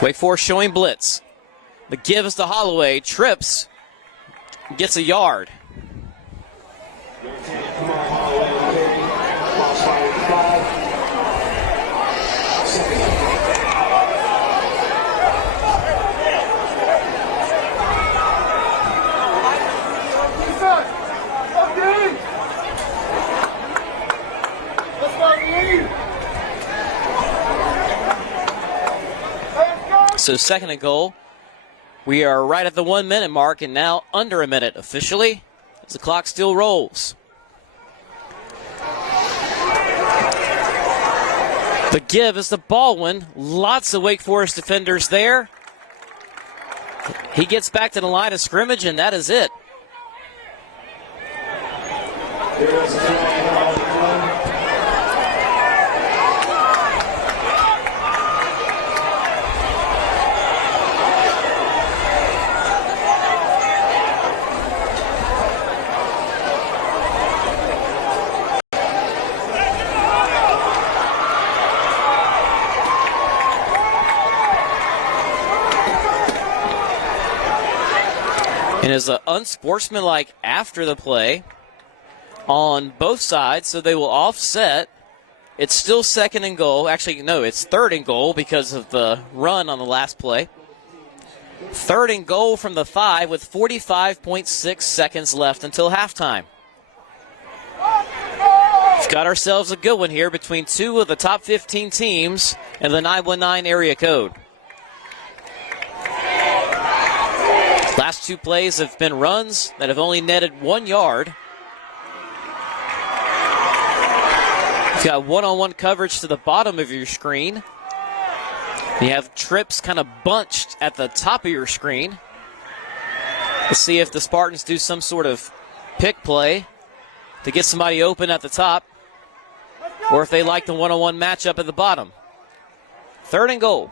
Wake Forest showing blitz. The give is to Holloway. Trips. Gets a yard. So 2nd and goal. We are right at the 1 minute mark and now under a minute officially as the clock still rolls. The give is to Baldwin. Lots of Wake Forest defenders there. He gets back to the line of scrimmage, and that is it. And it's unsportsmanlike after the play on both sides, so they will offset. It's still second and goal. Actually, no, it's third and goal because of the run on the last play. Third and goal from the 5 with 45.6 seconds left until halftime. We've got ourselves a good one here between two of the top 15 teams in the 919 area code. Last two plays have been runs that have only netted 1 yard. You've got one-on-one coverage to the bottom of your screen. You have trips kind of bunched at the top of your screen. Let's see if the Spartans do some sort of pick play to get somebody open at the top, or if they like the one-on-one matchup at the bottom. Third and goal.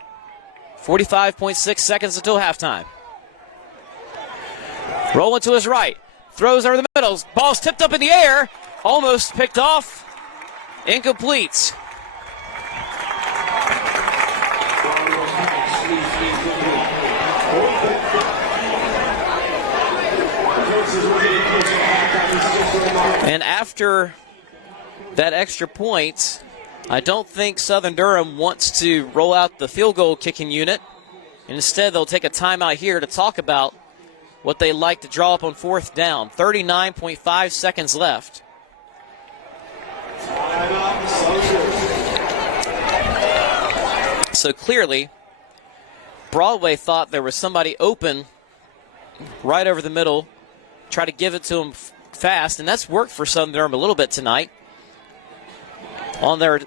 45.6 seconds until halftime. Rolling to his right. Throws over the middle. Ball's tipped up in the air. Almost picked off. Incomplete. And after that extra point, I don't think Southern Durham wants to roll out the field goal kicking unit. Instead, they'll take a timeout here to talk about what they like to draw up on fourth down. 39.5 seconds left. So clearly, Broadway thought there was somebody open right over the middle, try to give it to him fast, and that's worked for Southern Durham a little bit tonight. On their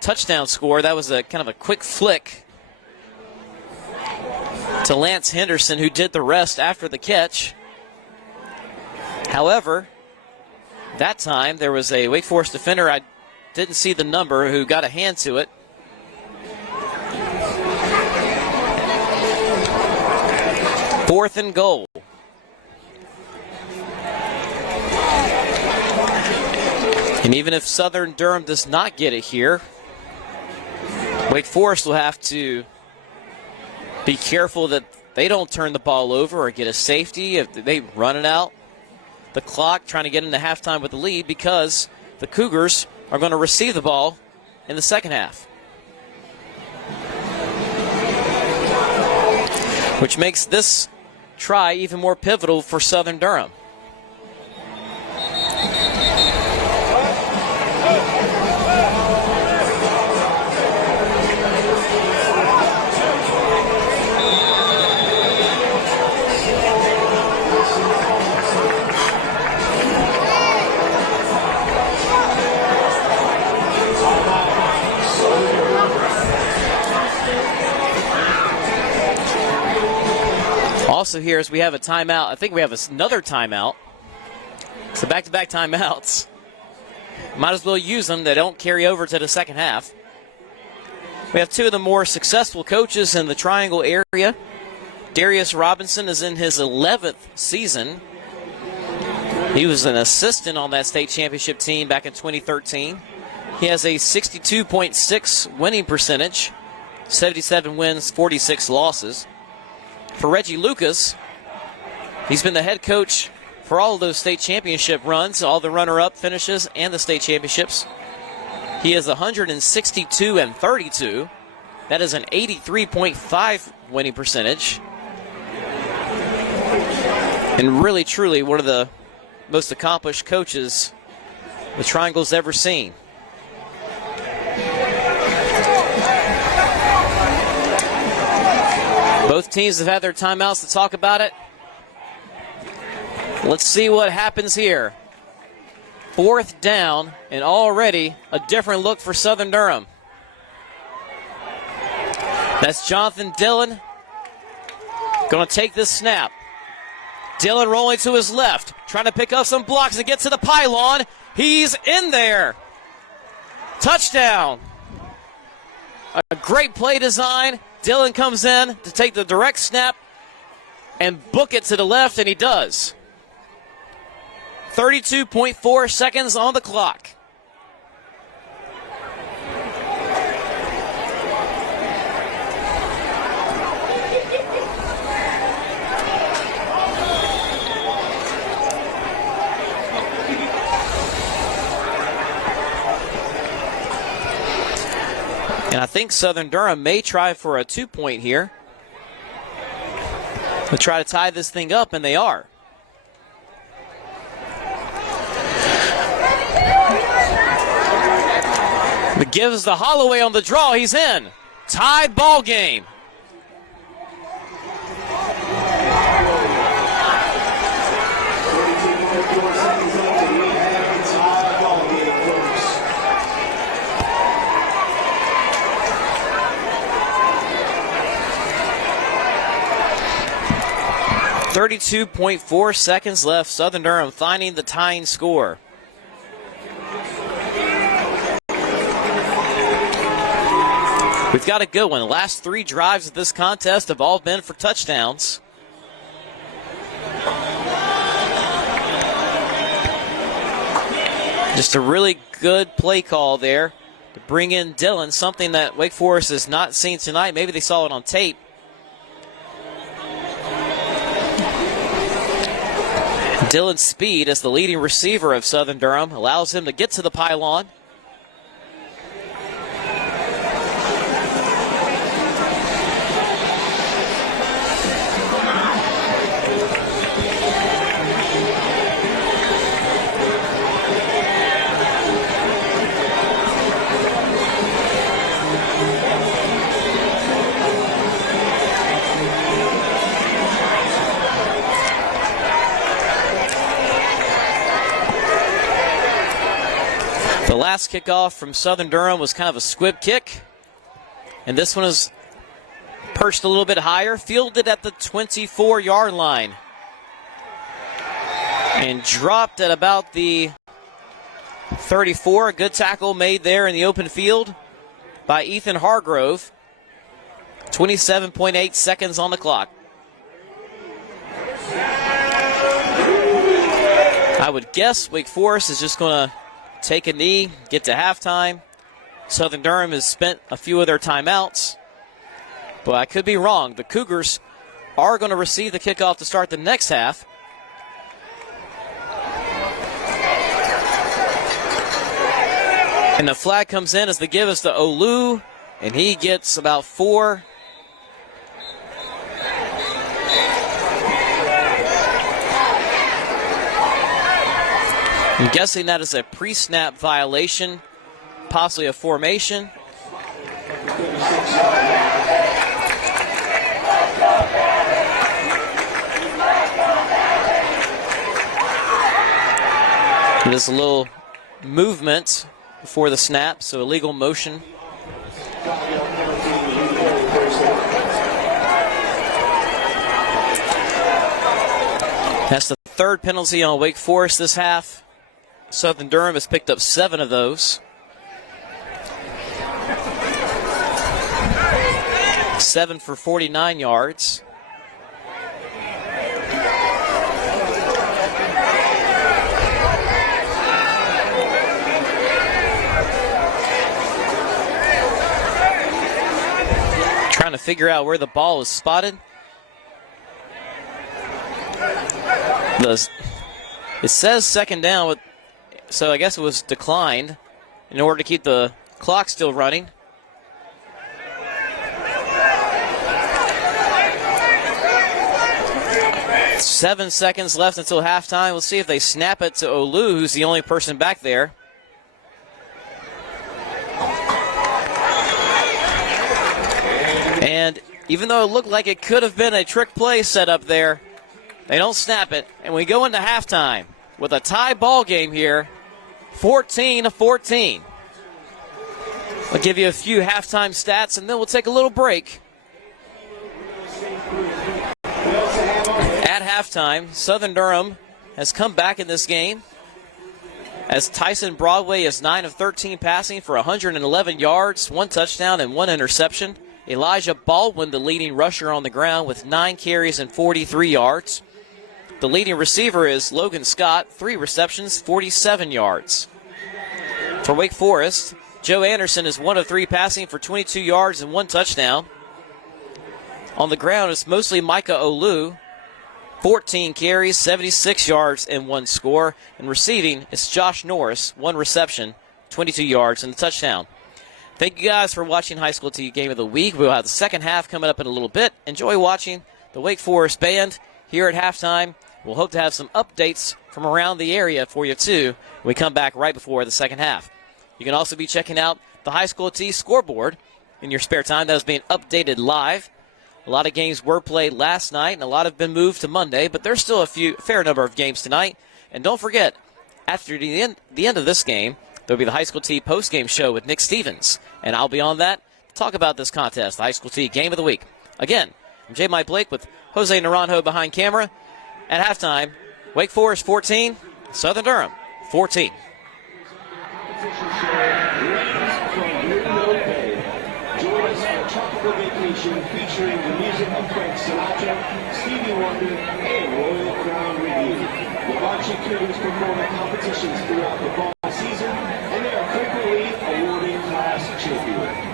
touchdown score, that was a kind of a quick flick to Lance Henderson, who did the rest after the catch. However, that time there was a Wake Forest defender, I didn't see the number, who got a hand to it. Fourth and goal. And even if Southern Durham does not get it here, Wake Forest will have to be careful that they don't turn the ball over or get a safety if they run it out the clock, trying to get into halftime with the lead, because the Cougars are going to receive the ball in the second half. Which makes this try even more pivotal for Southern Durham. Also here is we have a timeout. I think we have another timeout. So back-to-back timeouts. Might as well use them. They don't carry over to the second half. We have two of the more successful coaches in the Triangle area. Darius Robinson is in his 11th season. He was an assistant on that state championship team back in 2013. He has a 62.6 winning percentage, 77 wins, 46 losses. For Reggie Lucas, he's been the head coach for all of those state championship runs, all the runner-up finishes and the state championships. He is 162-32. That is an 83.5 winning percentage. And really, truly, one of the most accomplished coaches the Triangle's ever seen. Both teams have had their timeouts to talk about it. Let's see what happens here. Fourth down, and already a different look for Southern Durham. That's Jonathan Dillon. Going to take this snap. Dillon rolling to his left, trying to pick up some blocks and get to the pylon. He's in there. Touchdown. A great play design. Dillon comes in to take the direct snap and book it to the left, and he does. 32.4 seconds on the clock. And I think Southern Durham may try for a 2-point here. They'll try to tie this thing up, and they are. But gives the Holloway on the draw. He's in. Tied ball game. .4 seconds left. Southern Durham finding the tying score. We've got a good one. The last 3 drives of this contest have all been for touchdowns. Just a really good play call there to bring in Dillon, something that Wake Forest has not seen tonight. Maybe they saw it on tape. Dillon's speed as the leading receiver of Southern Durham allows him to get to the pylon. The last kickoff from Southern Durham was kind of a squib kick. And this one is perched a little bit higher, fielded at the 24-yard line. And dropped at about the 34. A good tackle made there in the open field by Ethan Hargrove. 27.8 seconds on the clock. I would guess Wake Forest is just going to take a knee, get to halftime. Southern Durham has spent a few of their timeouts, but I could be wrong. The Cougars are going to receive the kickoff to start the next half. And the flag comes in as the give is to Olu, and he gets about 4. I'm guessing that is a pre-snap violation, possibly a formation. There's a little movement before the snap, so illegal motion. That's the 3rd penalty on Wake Forest this half. Southern Durham has picked up 7 of those. 7 for 49 yards. Trying to figure out where the ball is spotted. It says second down, so I guess it was declined in order to keep the clock still running. Seven seconds left until halftime. We'll see if they snap it to Olu, who's the only person back there. And even though it looked like it could have been a trick play set up there, they don't snap it. And we go into halftime with a tie ball game here, 14-14. I'll give you a few halftime stats, and then we'll take a little break halftime, Southern Durham has come back in this game as Tyson Broadway is 9 of 13 passing for 111 yards, 1 touchdown, and 1 interception. Elijah Baldwin, the leading rusher on the ground, with 9 carries and 43 yards. The leading receiver is Logan Scott, 3 receptions, 47 yards. For Wake Forest, Joe Anderson is 1 of 3 passing for 22 yards and 1 touchdown. On the ground, it's mostly Micah Olu, 14 carries, 76 yards, and 1 score. And receiving, it's Josh Norris, 1 reception, 22 yards, and a touchdown. Thank you guys for watching High School T Game of the Week. We'll have the second half coming up in a little bit. Enjoy watching the Wake Forest band here at halftime. We'll hope to have some updates from around the area for you, too, when we come back right before the second half. You can also be checking out the High School T scoreboard in your spare time. That is being updated live. A lot of games were played last night, and a lot have been moved to Monday, but there's still a fair number of games tonight. And don't forget, after the end of this game, there'll be the High School T postgame show with Nick Stevens, and I'll be on that to talk about this contest, the High School T Game of the Week. Again, I'm J. Mike Blake with Jose Naranjo behind camera. At halftime, Wake Forest 14, Southern Durham 14. Tropical vacation featuring the music of Frank Sinatra, Stevie Wonder, and Royal Crown Review. The Archie Cougars perform at competitions throughout the fall season, and they are frequently awarded class champions.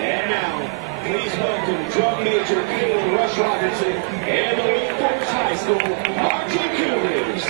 And now, please welcome Drum Major Caleb Rush Robertson and the Wake Forest High School Archie Cougars.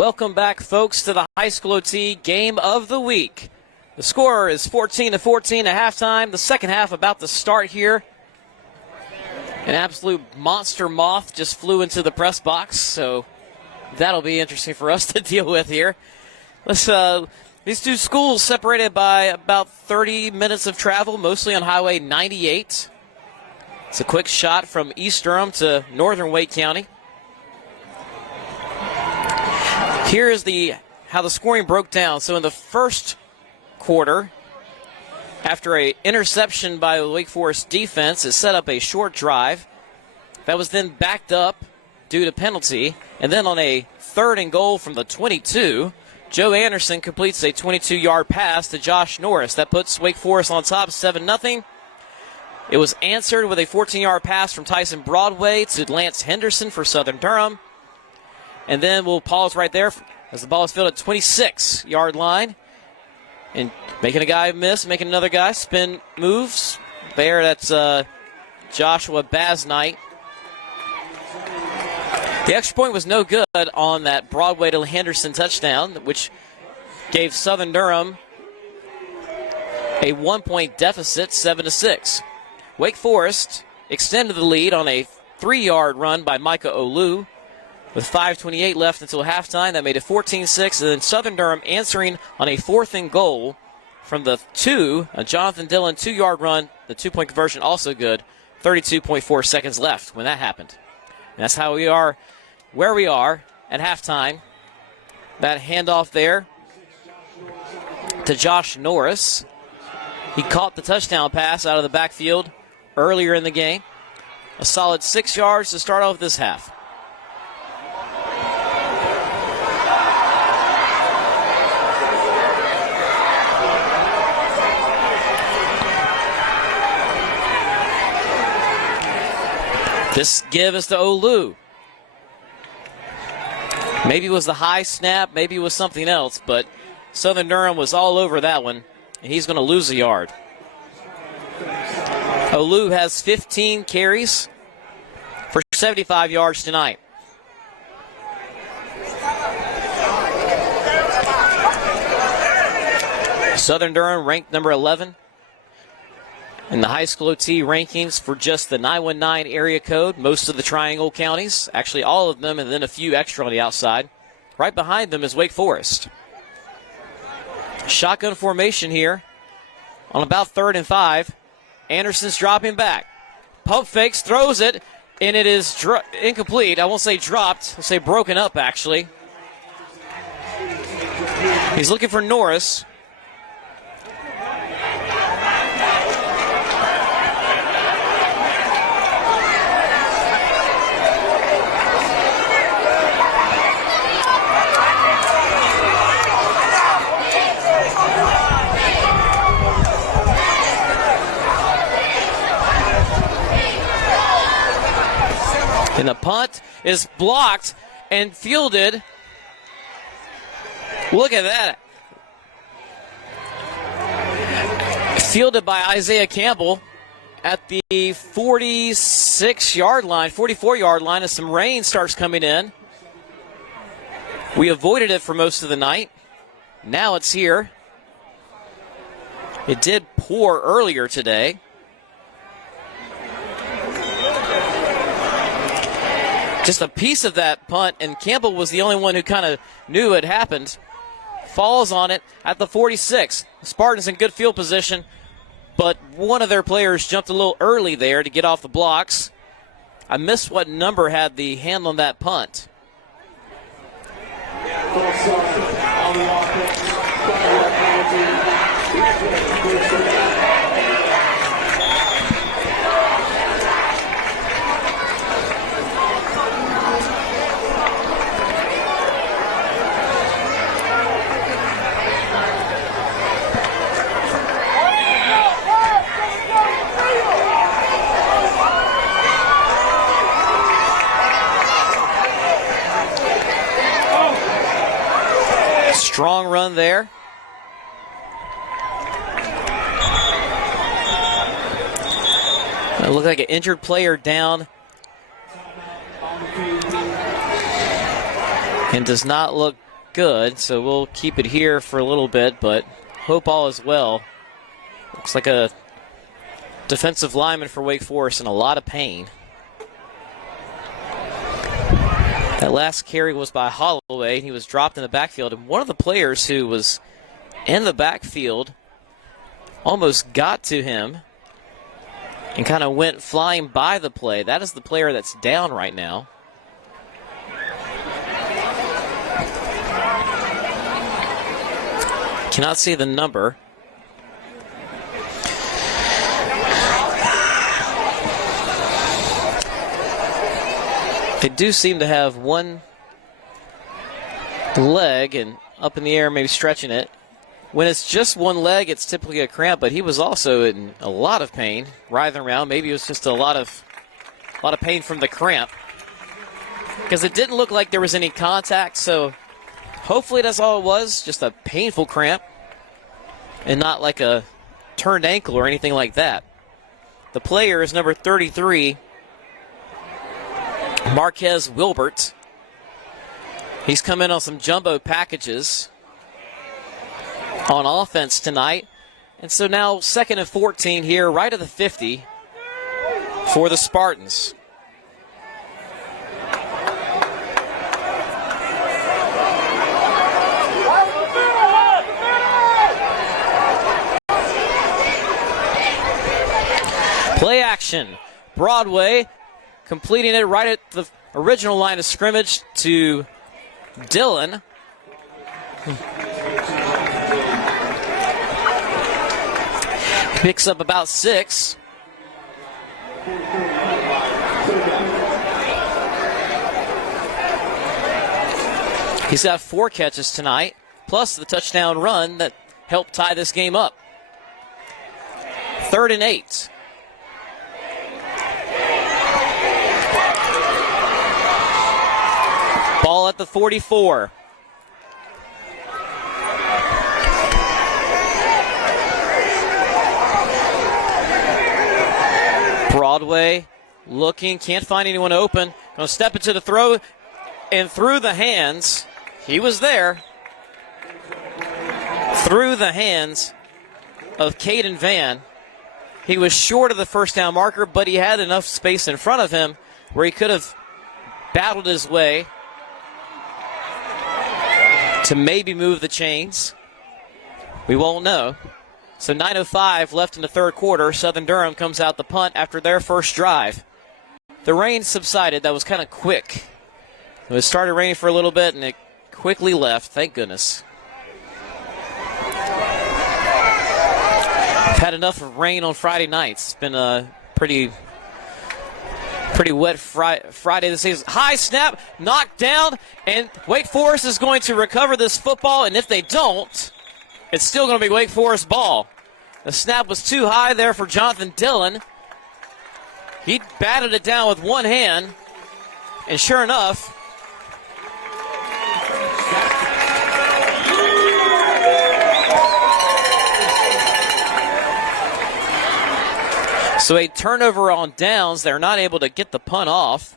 Welcome back, folks, to the High School OT Game of the Week. The score is 14-14 at halftime. The second half about to start here. An absolute monster moth just flew into the press box, so that'll be interesting for us to deal with here. These two schools separated by about 30 minutes of travel, mostly on Highway 98. It's a quick shot from East Durham to northern Wake County. Here is how the scoring broke down. So in the first quarter, after an interception by the Wake Forest defense, it set up a short drive. That was then backed up due to penalty. And then on a 3rd and goal from the 22, Joe Anderson completes a 22-yard pass to Josh Norris. That puts Wake Forest on top 7-0. It was answered with a 14-yard pass from Tyson Broadway to Lance Henderson for Southern Durham. And then we'll pause right there as the ball is fielded at 26-yard line. And making a guy miss, making another guy spin moves. There, that's Joshua Basnight. The extra point was no good on that Broadway to Henderson touchdown, which gave Southern Durham a 1-point deficit, 7-6. Wake Forest extended the lead on a 3-yard run by Micah Olu. With 5:28 left until halftime, that made it 14-6. And then Southern Durham answering on a 4th and goal from the 2, a Jonathan Dillon 2-yard run. The 2-point conversion also good. 32.4 seconds left when that happened. And that's how we are where we are at halftime. That handoff there to Josh Norris. He caught the touchdown pass out of the backfield earlier in the game. A solid 6 yards to start off this half. This give is to Olu. Maybe it was the high snap, maybe it was something else, but Southern Durham was all over that one, and he's going to lose a yard. Olu has 15 carries for 75 yards tonight. Southern Durham ranked number 11 in the high school OT rankings for just the 919 area code. Most of the Triangle counties, actually all of them, and then a few extra on the outside. Right behind them is Wake Forest. Shotgun formation here on about 3rd and 5. Anderson's dropping back. Pump fakes, throws it, and it is incomplete. I won't say dropped, I'll say broken up, actually. He's looking for Norris. And the punt is blocked and fielded. Look at that. Fielded by Isaiah Campbell at the 46-yard line, 44-yard line as some rain starts coming in. We avoided it for most of the night. Now it's here. It did pour earlier today. Just a piece of that punt, and Campbell was the only one who kind of knew it happened. Falls on it at the 46. The Spartans in good field position, but one of their players jumped a little early there to get off the blocks. I missed what number had the hand on that punt. Strong run there. It looked like an injured player down. And does not look good, so we'll keep it here for a little bit, but hope all is well. Looks like a defensive lineman for Wake Forest in a lot of pain. That last carry was by Holloway. He was dropped in the backfield, and one of the players who was in the backfield almost got to him and kind of went flying by the play. That is the player that's down right now. Cannot see the number. They do seem to have one leg and up in the air, maybe stretching it. When it's just one leg, it's typically a cramp, but he was also in a lot of pain, writhing around. Maybe it was just a lot of pain from the cramp, because it didn't look like there was any contact, so hopefully that's all it was, just a painful cramp and not like a turned ankle or anything like that. The player is number 33, Marquez Wilbert. He's come in on some jumbo packages on offense tonight. And so now 2nd and 14 here, right at the 50 for the Spartans. Play action. Broadway completing it right at the original line of scrimmage to Dillon. Picks up about 6. He's got 4 catches tonight, plus the touchdown run that helped tie this game up. 3rd and 8. Ball at the 44. Broadway looking, can't find anyone open. Going to step into the throw and through the hands. He was there. Through the hands of Caden Van. He was short of the first down marker, but he had enough space in front of him where he could have battled his way to maybe move the chains. We won't know. So 9:05 left in the third quarter. Southern Durham comes out the punt after their first drive. The rain subsided. That was kind of quick. It started raining for a little bit, and it quickly left. Thank goodness. We've had enough of rain on Friday nights. It's been a pretty wet Friday this season. High snap, knocked down, and Wake Forest is going to recover this football, and if they don't, it's still going to be Wake Forest ball. The snap was too high there for Jonathan Dillon. He batted it down with one hand, and sure enough, so a turnover on downs. They're not able to get the punt off.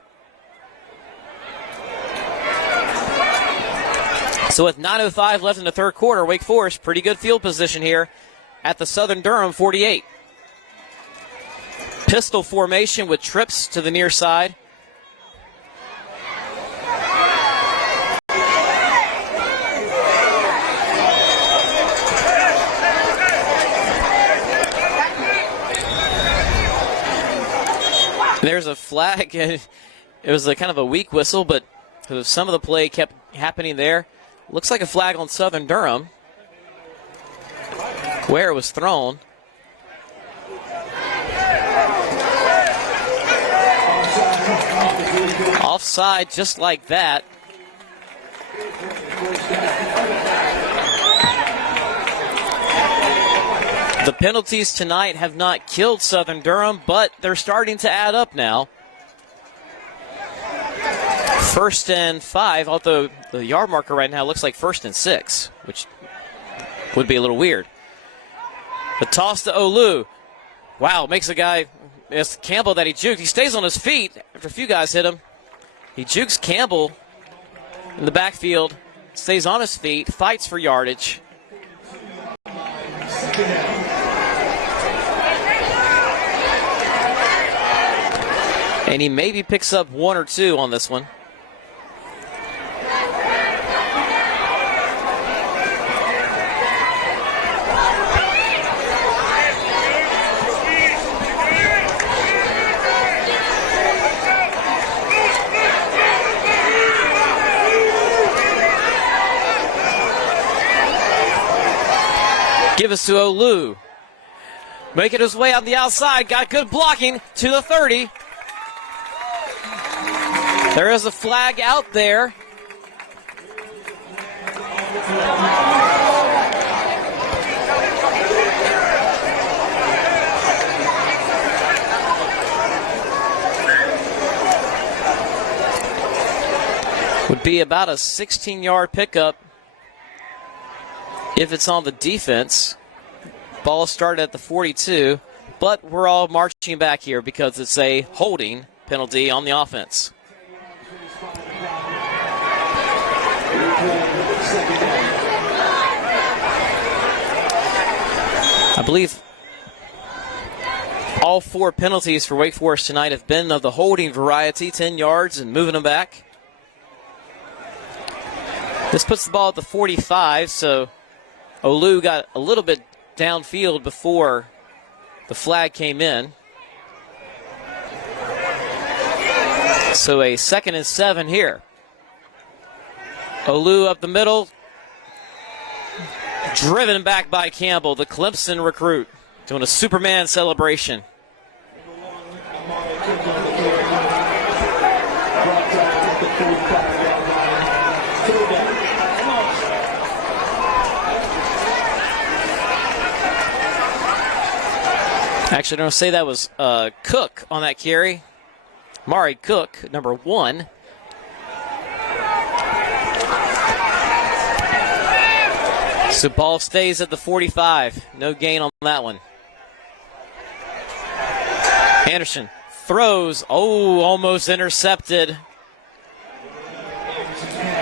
So with 9:05 left in the third quarter, Wake Forest, pretty good field position here at the Southern Durham 48. Pistol formation with trips to the near side. There's a flag. It was a kind of a weak whistle, but some of the play kept happening there. Looks like a flag on Southern Durham where it was thrown. Offside just like that. The penalties tonight have not killed Southern Durham, but they're starting to add up now. 1st and 5, although the yard marker right now looks like 1st and 6, which would be a little weird. The toss to Olu. Wow, makes a guy, it's Campbell that he juked. He stays on his feet after a few guys hit him. He jukes Campbell in the backfield stays on his feet, fights for yardage. And he maybe picks up 1 or 2 on this one. Give us to Olu. Making his way on the outside. Got good blocking to the 30. There is a flag out there. Would be about a 16-yard pickup if it's on the defense. Ball started at the 42, but we're all marching back here because it's a holding penalty on the offense. I believe all 4 penalties for Wake Forest tonight have been of the holding variety, 10 yards and moving them back. This puts the ball at the 45, so Olu got a little bit downfield before the flag came in. So a 2nd and 7 here. Olu up the middle. Driven back by Campbell, the Clemson recruit, doing a Superman celebration. Actually, I'm going to say that was Cook on that carry. Mari Cook, number 1. So ball stays at the 45. No gain on that one. Henderson throws. Oh, almost intercepted.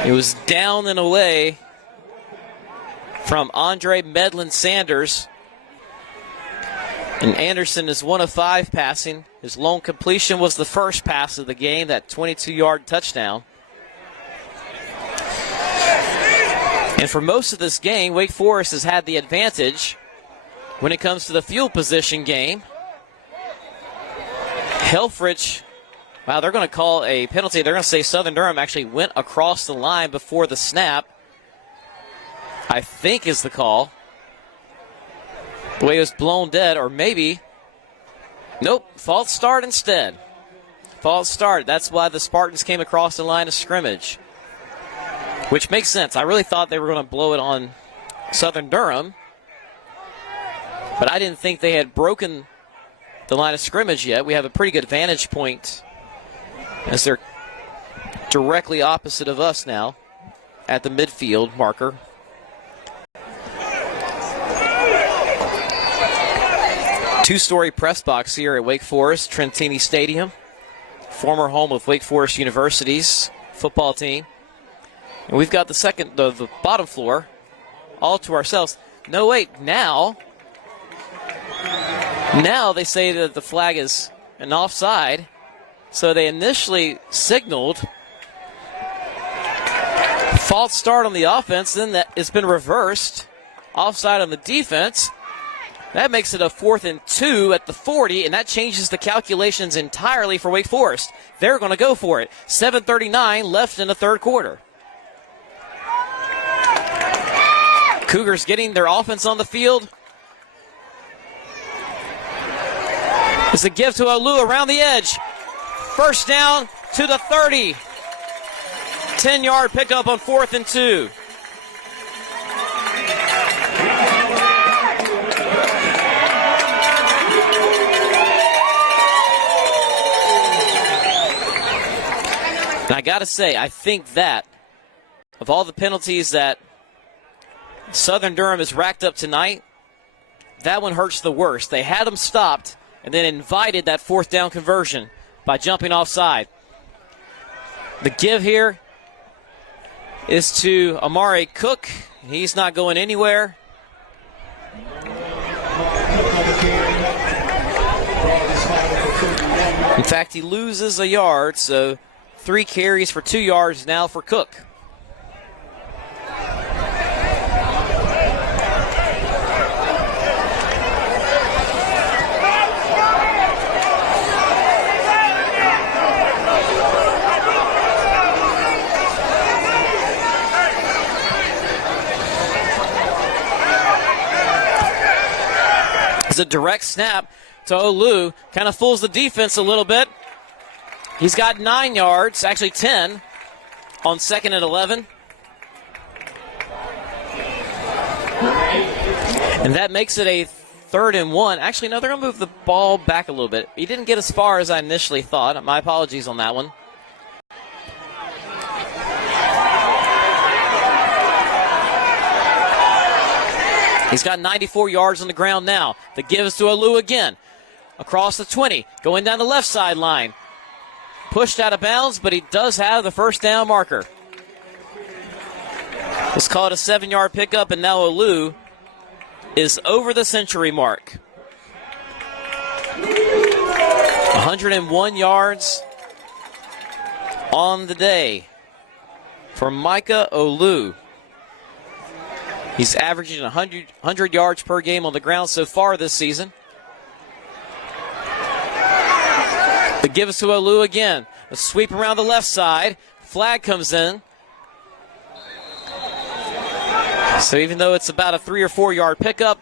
It was down and away from Andre Medlin-Sanders. And Anderson is 1 of 5 passing. His lone completion was the first pass of the game, that 22-yard touchdown. And for most of this game, Wake Forest has had the advantage when it comes to the field position game. Helfrich, wow, they're going to call a penalty. They're going to say Southern Durham actually went across the line before the snap, I think is the call. The way it was blown dead, or maybe, nope, false start instead. False start. That's why the Spartans came across the line of scrimmage, which makes sense. I really thought they were going to blow it on Southern Durham, but I didn't think they had broken the line of scrimmage yet. We have a pretty good vantage point as they're directly opposite of us now at the midfield marker. Two-story press box here at Wake Forest Trentini Stadium, former home of Wake Forest University's football team. And we've got the bottom floor all to ourselves. No, wait, now they say that the flag is an offside. So they initially signaled false start on the offense, then that it's been reversed. Offside on the defense. That makes it a 4th and 2 at the 40, and that changes the calculations entirely for Wake Forest. They're going to go for it. 7:39 left in the third quarter. Cougars getting their offense on the field. It's a give to Olu around the edge. First down to the 30. 10-yard pickup on 4th and 2. And I got to say, I think that of all the penalties that Southern Durham has racked up tonight, that one hurts the worst. They had them stopped and then invited that 4th down conversion by jumping offside. The give here is to Amari Cook. He's not going anywhere. In fact, he loses a yard, so 3 carries for 2 yards now for Cook. It's a direct snap to Olu. Kind of fools the defense a little bit. He's got 9 yards, actually 10, on 2nd and 11. And that makes it a 3rd and 1. Actually, no, they're going to move the ball back a little bit. He didn't get as far as I initially thought. My apologies on that one. He's got 94 yards on the ground now. The give is to Olu again. Across the 20, going down the left sideline. Pushed out of bounds, but he does have the first down marker. Let's call it a 7-yard pickup, and now Olu is over the century mark. 101 yards on the day for Micah Olu. He's averaging 100 yards per game on the ground so far this season. The give is to Olu again. A sweep around the left side. Flag comes in. So even though it's about a 3 or 4 yard pickup,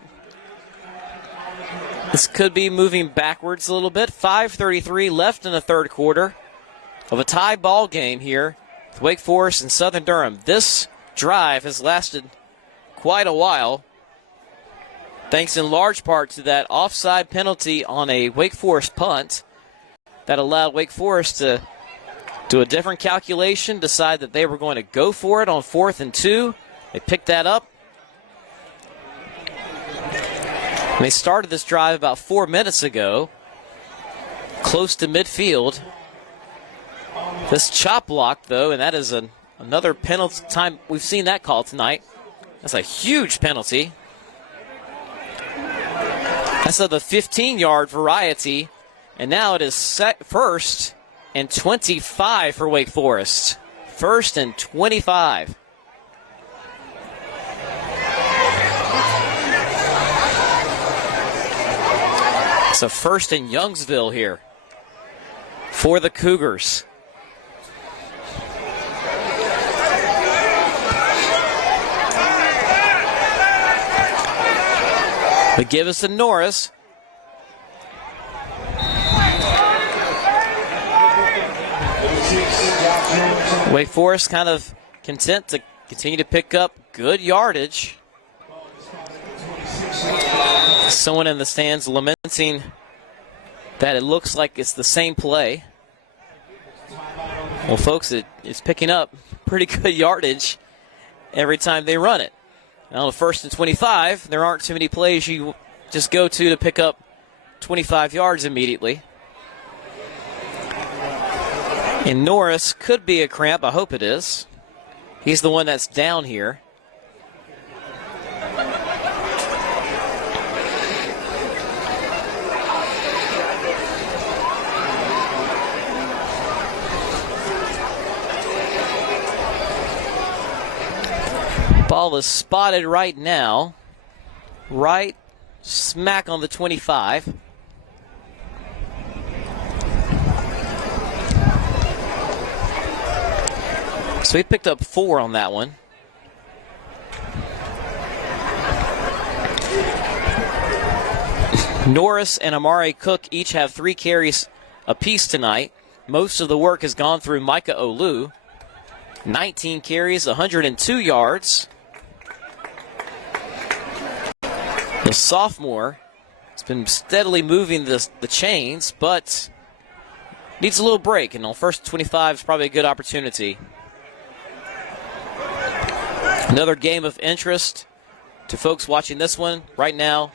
this could be moving backwards a little bit. 5:33 left in the 3rd quarter of a tie ball game here with Wake Forest and Southern Durham. This drive has lasted quite a while, thanks in large part to that offside penalty on a Wake Forest punt that allowed Wake Forest to do a different calculation, decide that they were going to go for it on 4th and 2. They picked that up. And they started this drive about 4 minutes ago, close to midfield. This chop block, though, and that is another penalty time. We've seen that call tonight. That's a huge penalty. That's of the 15-yard variety. And now it is set 1st and 25 for Wake Forest. 1st and 25. It's a 1st in Youngsville here for the Cougars. The give us to Norris. Wake Forest kind of content to continue to pick up good yardage. Someone in the stands lamenting that it looks like it's the same play. Well, folks, it's picking up pretty good yardage every time they run it. Now, the 1st and 25, there aren't too many plays you just go to pick up 25 yards immediately. And Norris could be a cramp. I hope it is. He's the one that's down here. Ball is spotted right now, right smack on the 25. So he picked up 4 on that one. Norris and Amari Cook each have 3 carries apiece tonight. Most of the work has gone through Micah Olu. 19 carries, 102 yards. The sophomore has been steadily moving the chains, but needs a little break, and on 1st 25 is probably a good opportunity. Another game of interest to folks watching this one right now.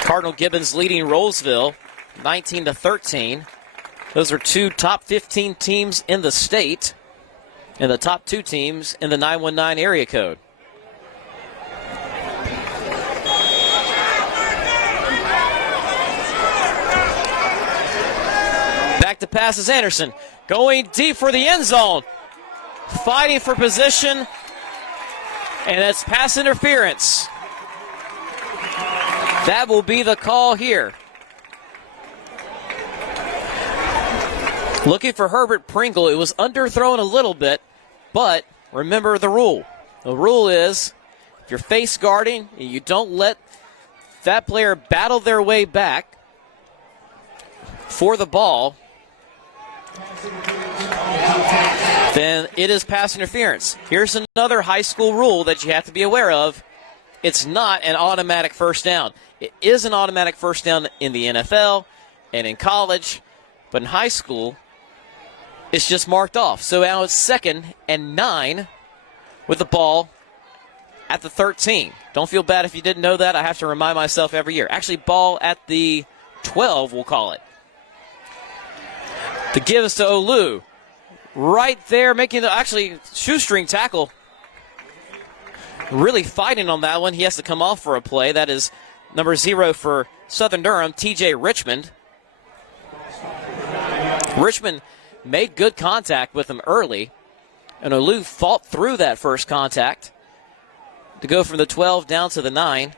Cardinal Gibbons leading Rolesville 19-13. Those are 2 top 15 teams in the state. and the top 2 teams in the 919 area code. Back to pass is Anderson, going deep for the end zone, fighting for position, and that's pass interference. That will be the call here. Looking for Herbert Pringle. It was underthrown a little bit, but remember the rule. The rule is if you're face guarding and you don't let that player battle their way back for the ball, then it is pass interference. Here's another high school rule that you have to be aware of. It's not an automatic first down. It is an automatic first down in the NFL and in college, but in high school, it's just marked off. So now it's 2nd and 9 with the ball at the 13. Don't feel bad if you didn't know that. I have to remind myself every year. Actually, ball at the 12, we'll call it. The give is to Olu. Right there, making the actually shoestring tackle. Really fighting on that one. He has to come off for a play. That is number 0 for Southern Durham, TJ Richmond. Richmond made good contact with him early, and Olu fought through that first contact to go from the 12 down to the 9.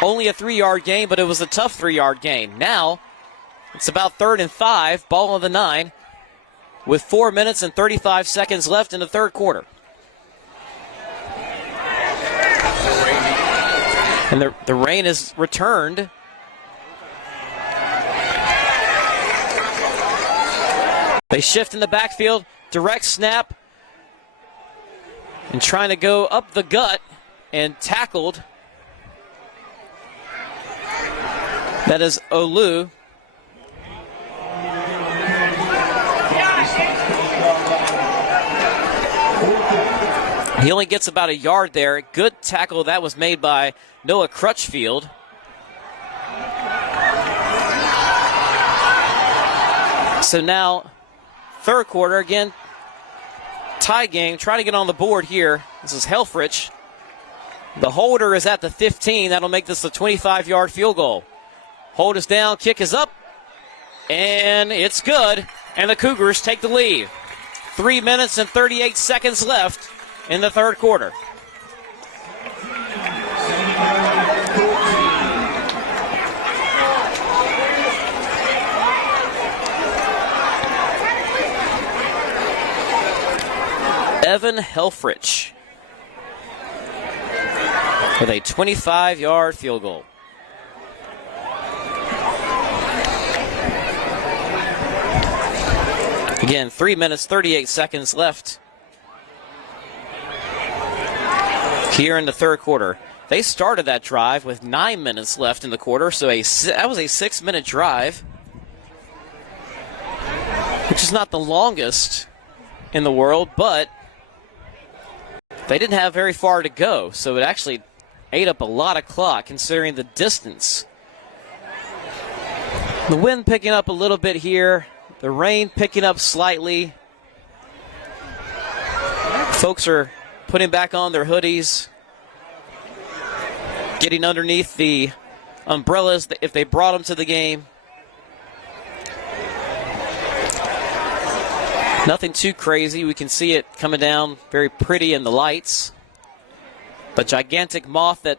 Only a 3-yard gain, but it was a tough 3-yard gain. Now, it's about 3rd and 5, ball on the 9, with 4 minutes and 35 seconds left in the third quarter. And the rain is returned. They shift in the backfield, direct snap, and trying to go up the gut and tackled. That is Olu. He only gets about a yard there. Good tackle that was made by Noah Crutchfield. So now, third quarter, again, tie game, trying to get on the board here. This is Helfrich. The holder is at the 15. That'll make this a 25-yard field goal. Hold is down, kick is up, and it's good. And the Cougars take the lead. 3 minutes and 38 seconds left in the third quarter. Evan Helfrich with a 25-yard field goal. Again, 3 minutes, 38 seconds left here in the third quarter. They started that drive with 9 minutes left in the quarter, so that was a 6-minute drive, which is not the longest in the world, but they didn't have very far to go, so it actually ate up a lot of clock considering the distance. The wind picking up a little bit here. The rain picking up slightly. Folks are putting back on their hoodies, getting underneath the umbrellas if they brought them to the game. Nothing too crazy. We can see it coming down very pretty in the lights. The gigantic moth that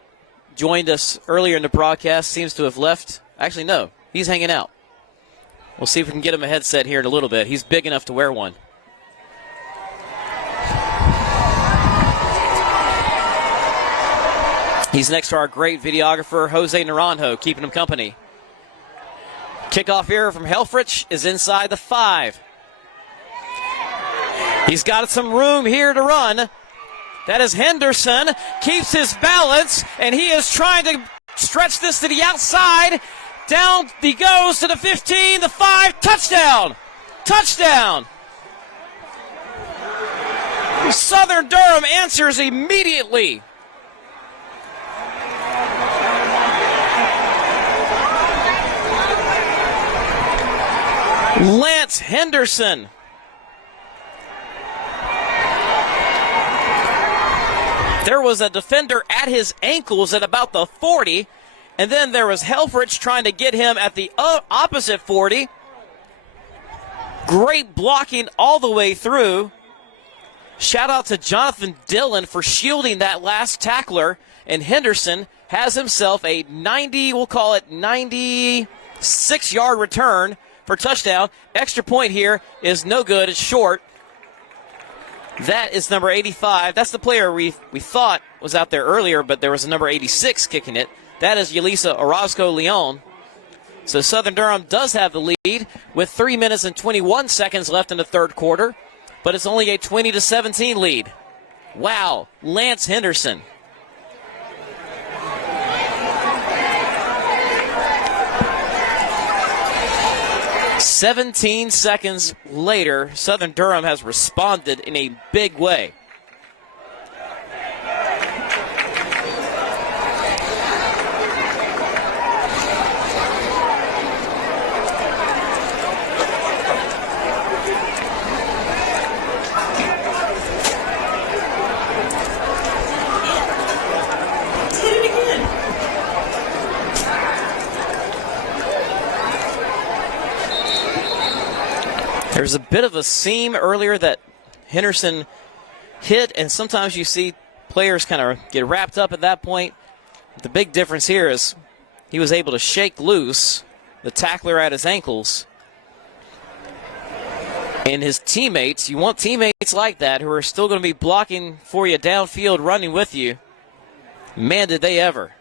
joined us earlier in the broadcast seems to have left. Actually, no, he's hanging out. We'll see if we can get him a headset here in a little bit. He's big enough to wear one. He's next to our great videographer, Jose Naranjo, keeping him company. Kickoff here from Helfrich is inside the 5. He's got some room here to run. That is Henderson. Keeps his balance, and he is trying to stretch this to the outside. Down he goes to the 15, the 5, touchdown! Touchdown! Southern Durham answers immediately. Lance Henderson There was a defender at his ankles at about the 40, and then there was Helfrich trying to get him at the opposite 40. Great blocking all the way through. Shout out to Jonathan Dillon for shielding that last tackler, and Henderson has himself a 96-yard return for touchdown. Extra point here is no good. It's short. That is number 85. That's the player we thought was out there earlier, but there was a number 86 kicking it. That is Yelisa Orozco-Leon. So Southern Durham does have the lead with 3 minutes and 21 seconds left in the third quarter, but it's only a 20-17 lead. Wow, Lance Henderson. "17 seconds later, Southern Durham has responded in a big way. There's a bit of a seam earlier that Henderson hit, and sometimes you see players kind of get wrapped up at that point. The big difference here is he was able to shake loose the tackler at his ankles. And his teammates, you want teammates like that who are still going to be blocking for you downfield, running with you. Man, did they ever.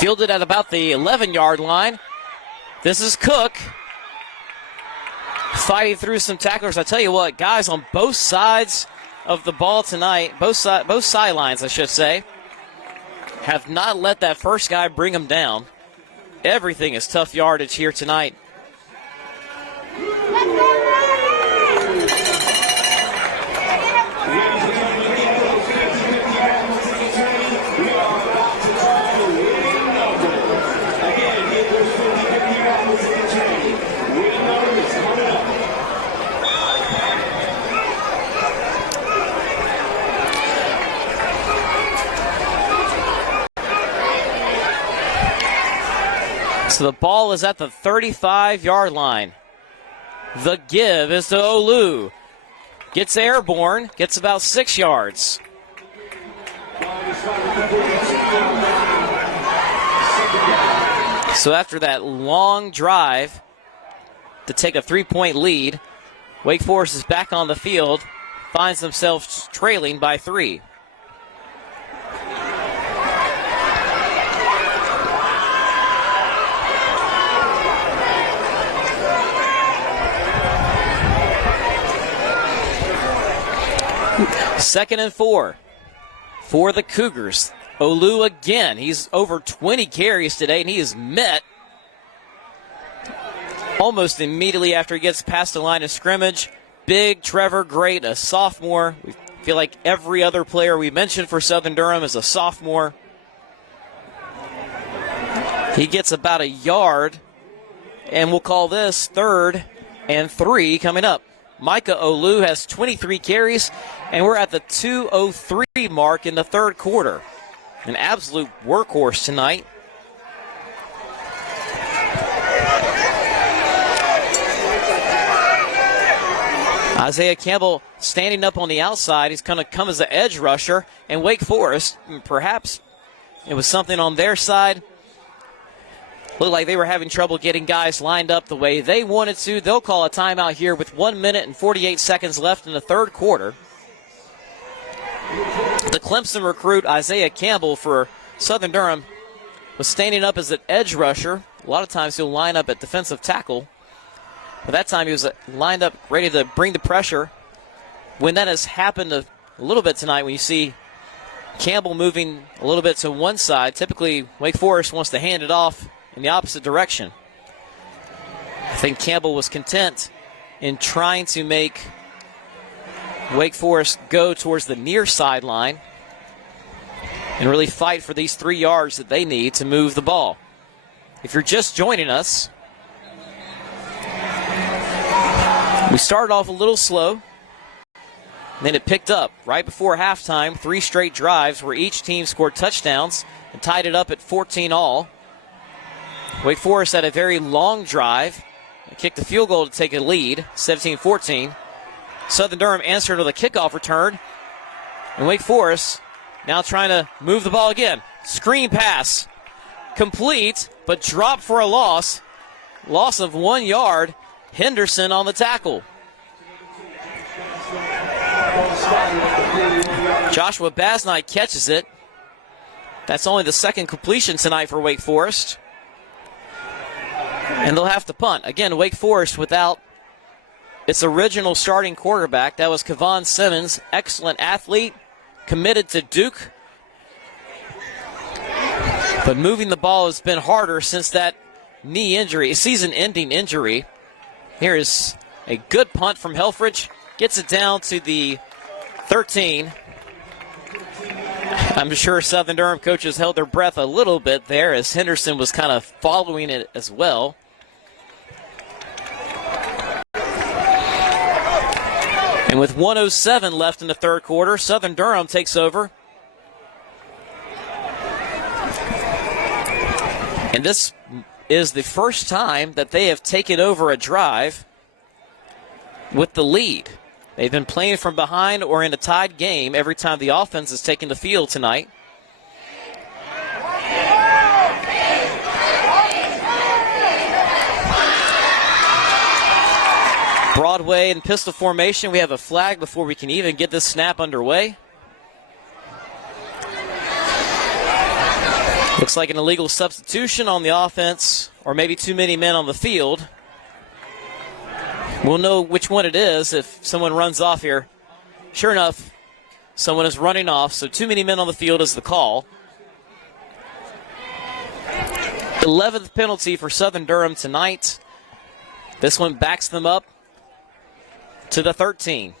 Fielded at about the 11-yard line. This is Cook fighting through some tacklers. I tell you what, guys on both sides of the ball tonight, both sidelines, I should say, have not let that first guy bring them down. Everything is tough yardage here tonight. So the ball is at the 35-yard line. The give is to Olu. Gets airborne, gets about 6 yards. So after that long drive to take a 3-point lead, Wake Forest is back on the field, finds themselves trailing by 3. Second and 4 for the Cougars. Olu again. He's over 20 carries today, and he is met almost immediately after he gets past the line of scrimmage. Big Trevor Great, a sophomore. We feel like every other player we mentioned for Southern Durham is a sophomore. He gets about a yard, and we'll call this 3rd and 3 coming up. Micah Olu has 23 carries, and we're at the 2:03 mark in the third quarter. An absolute workhorse tonight. Isaiah Campbell standing up on the outside. He's going to come as an edge rusher, and Wake Forest, perhaps it was something on their side. Looked like they were having trouble getting guys lined up the way they wanted to. They'll call a timeout here with 1 minute and 48 seconds left in the third quarter. The Clemson recruit, Isaiah Campbell, for Southern Durham, was standing up as an edge rusher. A lot of times he'll line up at defensive tackle. But that time he was lined up ready to bring the pressure. When that has happened a little bit tonight, when you see Campbell moving a little bit to one side, typically Wake Forest wants to hand it off in the opposite direction. I think Campbell was content in trying to make Wake Forest go towards the near sideline. and really fight for these 3 yards that they need to move the ball. If you're just joining us, we started off a little slow. Then it picked up right before halftime. 3 straight drives where each team scored touchdowns and tied it up at 14 all. Wake Forest had a very long drive and kicked the field goal to take a lead, 17-14. Southern Durham answered with a kickoff return. And Wake Forest now trying to move the ball again. Screen pass. Complete, but dropped for a loss. Loss of 1 yard. Henderson on the tackle. Joshua Basnight catches it. That's only the second completion tonight for Wake Forest. And they'll have to punt. Again, Wake Forest without its original starting quarterback. That was Kevon Simmons, excellent athlete, committed to Duke. But moving the ball has been harder since that knee injury, season-ending injury. Here is a good punt from Helfrich. Gets it down to the 13. I'm sure Southern Durham coaches held their breath a little bit there as Henderson was kind of following it as well. And with 1:07 left in the third quarter, Southern Durham takes over. And this is the first time that they have taken over a drive with the lead. They've been playing from behind or in a tied game every time the offense has taken the field tonight. Broadway and pistol formation. We have a flag before we can even get this snap underway. Looks like an illegal substitution on the offense, or maybe too many men on the field. We'll know which one it is if someone runs off here. Sure enough, someone is running off, so too many men on the field is the call. 11th penalty for Southern Durham tonight. This one backs them up to the 13.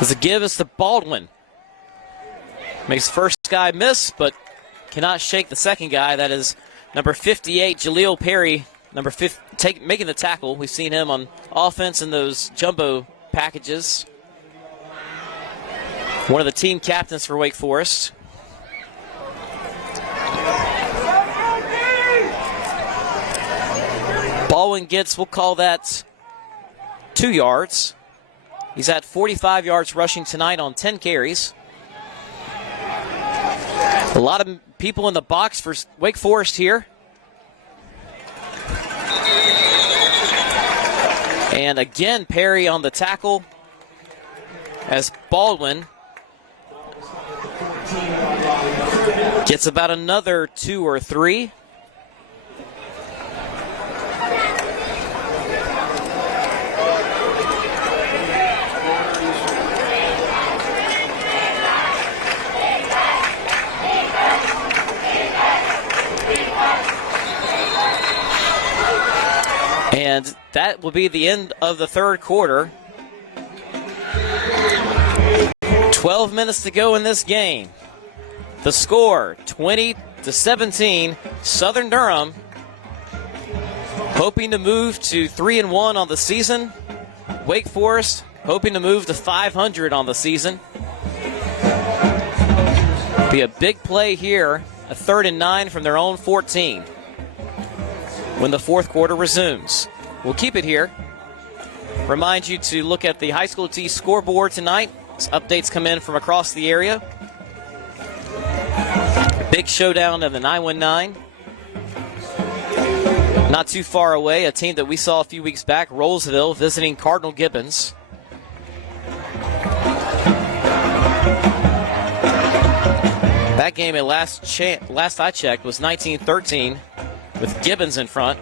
Does it give us to Baldwin? Makes the first guy miss, but cannot shake the second guy. That is number 58, Jaleel Perry, making the tackle. We've seen him on offense in those jumbo packages. One of the team captains for Wake Forest. Baldwin gets, we'll call that 2 yards. He's at 45 yards rushing tonight on 10 carries. A lot of people in the box for Wake Forest here. And again, Perry on the tackle as Baldwin gets about another 2 or 3. And that will be the end of the third quarter. 12 minutes to go in this game. The score, 20-17. Southern Durham hoping to move to 3-1 on the season. Wake Forest hoping to move to 500 on the season. Be a big play here, a 3rd and 9 from their own 14 when the fourth quarter resumes. We'll keep it here. Remind you to look at the HighSchoolOT scoreboard tonight. As updates come in from across the area. Big showdown of the 919. Not too far away, a team that we saw a few weeks back, Rollsville, visiting Cardinal Gibbons. That game at last I checked was 19-13 with Gibbons in front.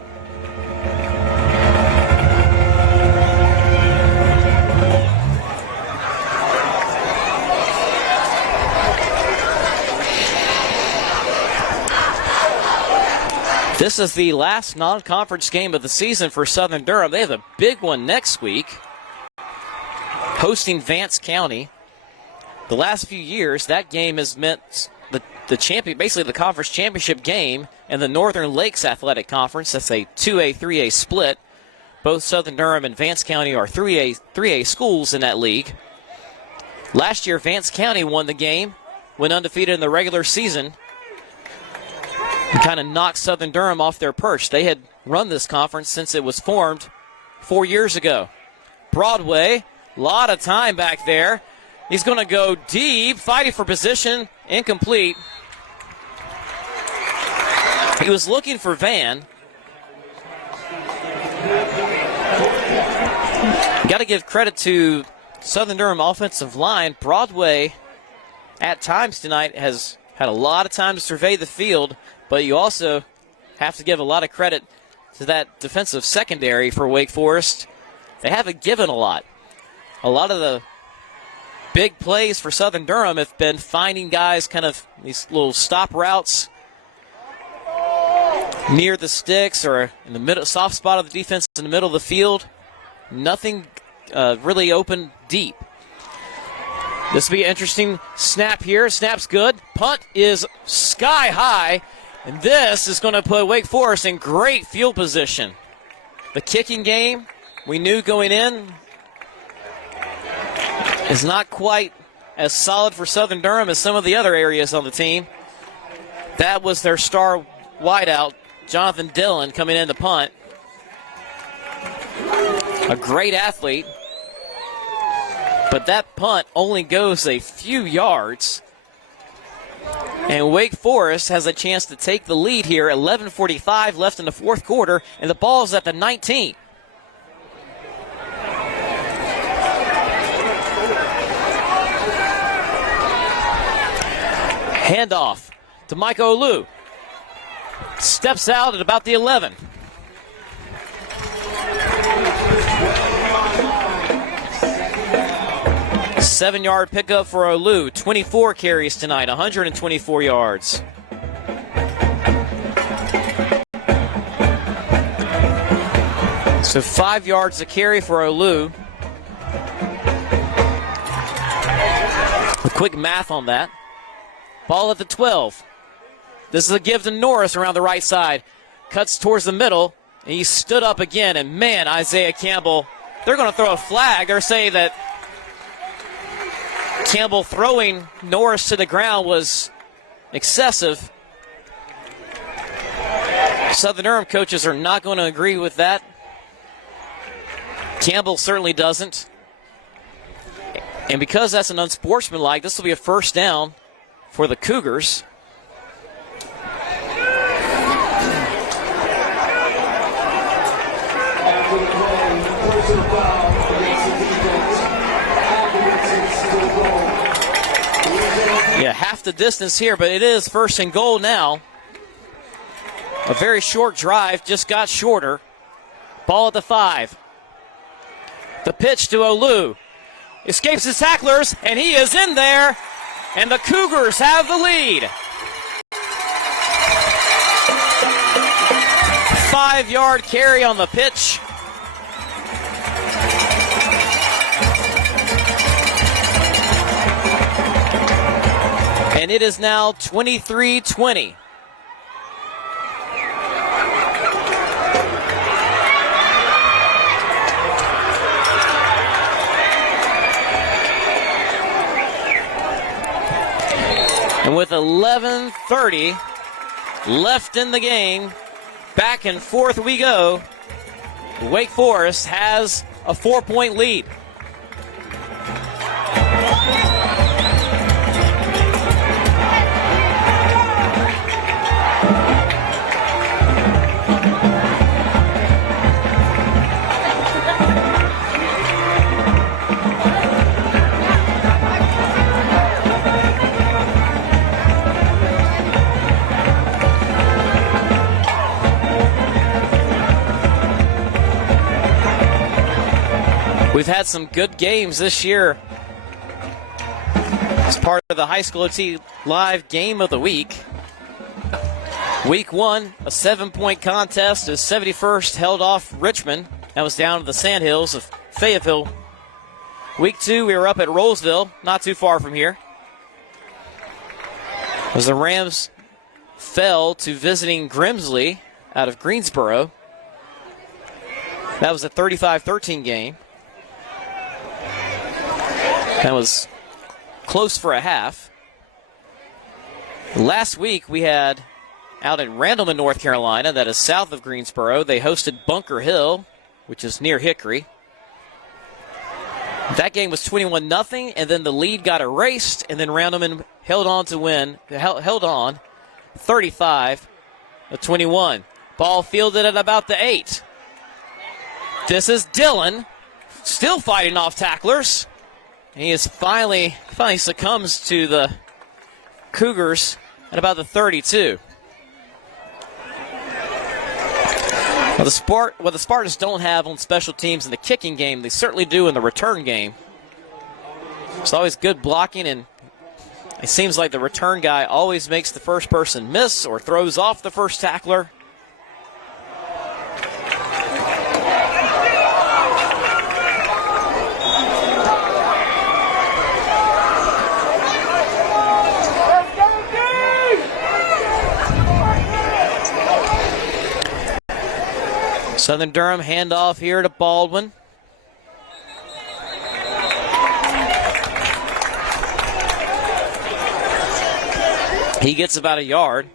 This is the last non-conference game of the season for Southern Durham. They have a big one next week, hosting Vance County. The last few years, that game has meant the champion, basically the conference championship game in the Northern Lakes Athletic Conference. That's a 2A, 3A split. Both Southern Durham and Vance County are 3A schools in that league. Last year, Vance County won the game, went undefeated in the regular season, and kind of knocked Southern Durham off their perch. They had run this conference since it was formed 4 years ago. Broadway, a lot of time back there. He's going to go deep, fighting for position, incomplete. He was looking for Van. Got to give credit to Southern Durham offensive line. Broadway, at times tonight, has had a lot of time to survey the field, but you also have to give a lot of credit to that defensive secondary for Wake Forest. They haven't given a lot. A lot of the big plays for Southern Durham have been finding guys, kind of these little stop routes near the sticks or in the middle, soft spot of the defense in the middle of the field. Nothing really open deep. This will be an interesting snap here. Snap's good. Punt is sky high. And this is going to put Wake Forest in great field position. The kicking game, we knew going in, is not quite as solid for Southern Durham as some of the other areas on the team. That was their star wideout, Jonathan Dillon, coming in to punt. A great athlete. But that punt only goes a few yards. And Wake Forest has a chance to take the lead here. 11:45 left in the fourth quarter, and the ball's at the 19. Handoff to Mike Olu. Steps out at about the 11. Seven-yard pickup for Olu. 24 carries tonight, 124 yards. So 5 yards a carry for Olu. A quick math on that. Ball at the 12. This is a give to Norris around the right side. Cuts towards the middle. And he stood up again. And man, Isaiah Campbell, they're going to throw a flag. They're saying that Campbell throwing Norris to the ground was excessive. Southern Durham coaches are not going to agree with that. Campbell certainly doesn't. And because that's an unsportsmanlike, this will be a first down for the Cougars. Yeah, half the distance here, but it is first and goal now. A very short drive, just got shorter. Ball at the 5. The pitch to Olu. Escapes his tacklers, and he is in there. And the Cougars have the lead. 5-yard carry on the pitch. And it is now 23-20. And with 11:30 left in the game, back and forth we go. Wake Forest has a 4-point lead. We've had some good games this year as part of the HighSchoolOT Live Game of the Week. Week 1, a 7-point contest as 71st held off Richmond. That was down to the Sandhills of Fayetteville. Week 2, we were up at Rollsville, not too far from here, as the Rams fell to visiting Grimsley out of Greensboro. That was a 35-13 game. That was close for a half. Last week we had out at Randleman, North Carolina, that is south of Greensboro. They hosted Bunker Hill, which is near Hickory. That game was 21-0, and then the lead got erased, and then Randleman held on to win, held on 35-21. Ball fielded at about the 8. This is Dillon, still fighting off tacklers. He is finally succumbs to the Cougars at about the 32. What the Spartans don't have on special teams in the kicking game, they certainly do in the return game. It's always good blocking, and it seems like the return guy always makes the first person miss or throws off the first tackler. Southern Durham handoff here to Baldwin. He gets about a yard.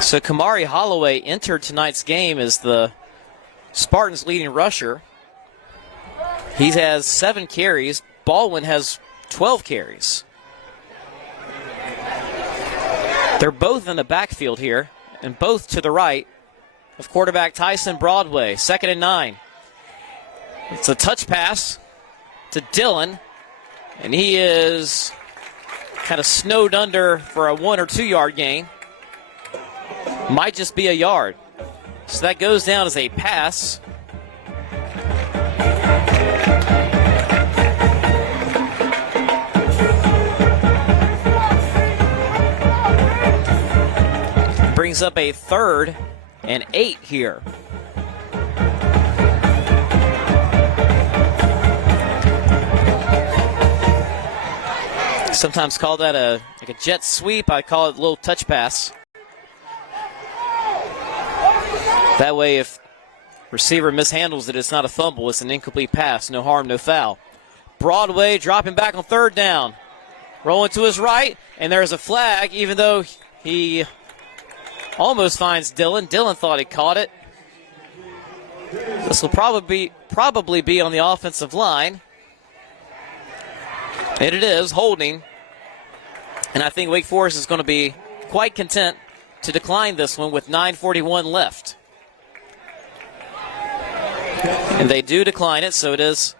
So Kamari Holloway entered tonight's game as the Spartans' leading rusher. He has 7 carries. Baldwin has 12 carries. They're both in the backfield here, and both to the right of quarterback Tyson Broadway. 2nd and 9. It's a touch pass to Dillon, and he is kind of snowed under for a 1 or 2 yard gain. Might just be a yard. So that goes down as a pass. Brings up a 3rd and 8 here. Sometimes call that a jet sweep. I call it a little touch pass. That way, if receiver mishandles it, it's not a fumble. It's an incomplete pass. No harm, no foul. Broadway dropping back on 3rd down. Rolling to his right, and there's a flag, even though he almost finds Dillon. Dillon thought he caught it. This will probably be on the offensive line. And it is holding. And I think Wake Forest is going to be quite content to decline this one with 9:41 left. And they do decline it, so it is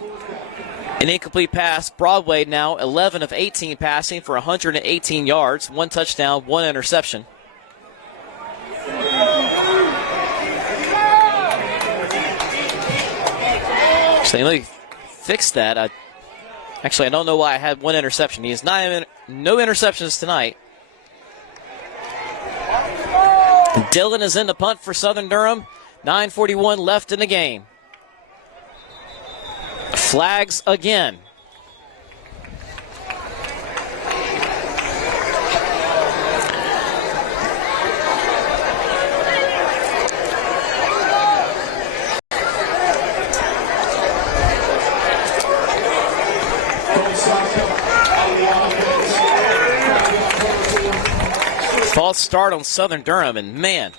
an incomplete pass. Broadway now 11 of 18 passing for 118 yards, 1 touchdown, 1 interception. So let me fix that. Actually, I don't know why I had 1 interception. He has no interceptions tonight. Dillon is in the punt for Southern Durham. 9:41 left in the game. Flags again. False start on Southern Durham, and man,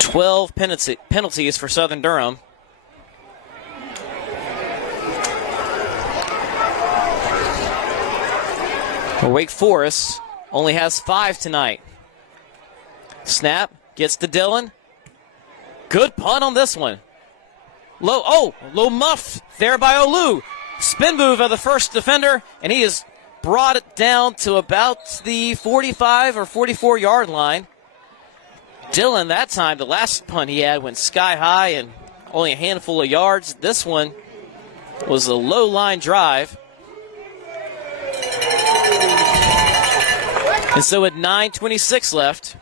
12 penalties for Southern Durham. Wake Forest only has 5 tonight. Snap, gets to Dillon. Good punt on this one. Low muff there by Olu. Spin move of the first defender, and he has brought it down to about the 45 or 44 yard line. Dillon, that time, the last punt he had went sky high and only a handful of yards. This one was a low line drive. And so with 9:26 left,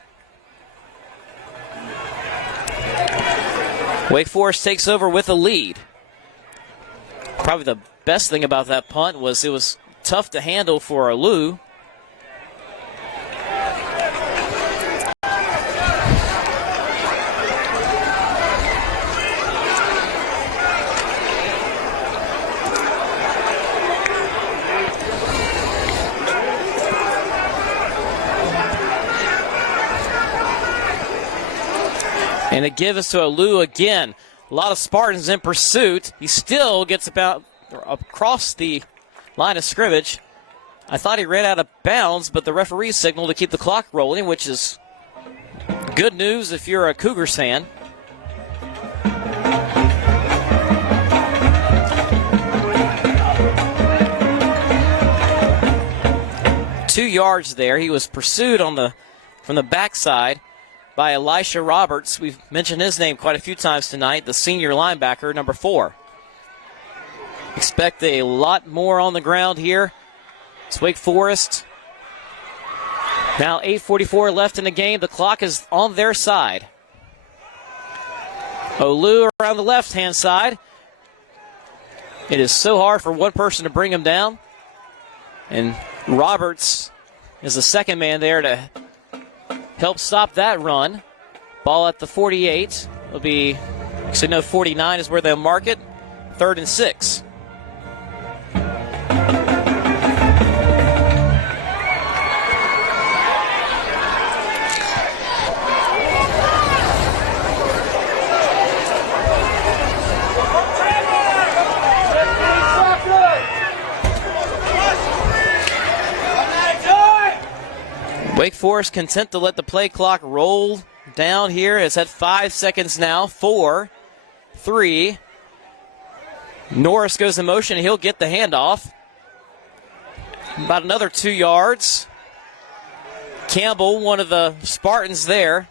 Wake Forest takes over with a lead. Probably the best thing about that punt was it was tough to handle for Alou. And it gives to Alou again. A lot of Spartans in pursuit. He still gets about across the line of scrimmage. I thought he ran out of bounds, but the referee signaled to keep the clock rolling, which is good news if you're a Cougars fan. Two yards there. He was pursued from the backside by Elisha Roberts. We've mentioned his name quite a few times tonight, the senior linebacker, number 4. Expect a lot more on the ground here. It's Wake Forest. Now 8:44 left in the game. The clock is on their side. Alou around the left-hand side. It is so hard for one person to bring him down. And Roberts is the second man there to help stop that run. Ball at the 48. It'll be, actually no, 49 is where they'll mark it. 3rd and 6. Wake Forest content to let the play clock roll down here. It's at 5 seconds now. 4, 3. Norris goes in motion. He'll get the handoff. About another 2 yards. Campbell, one of the Spartans there.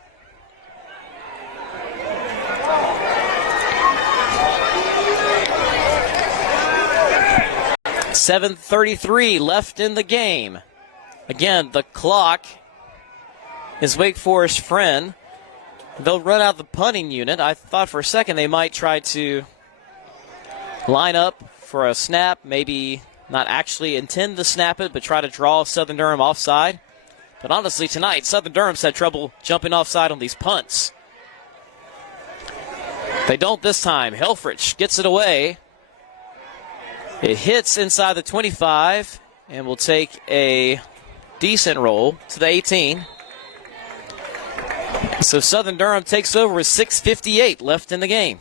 .733 left in the game. Again, the clock is Wake Forest's friend. They'll run out the punting unit. I thought for a second they might try to line up for a snap, maybe not actually intend to snap it, but try to draw Southern Durham offside. But honestly, tonight, Southern Durham's had trouble jumping offside on these punts. They don't this time. Helfrich gets it away. It hits inside the 25 and will take a decent roll to the 18. So Southern Durham takes over with 6:58 left in the game,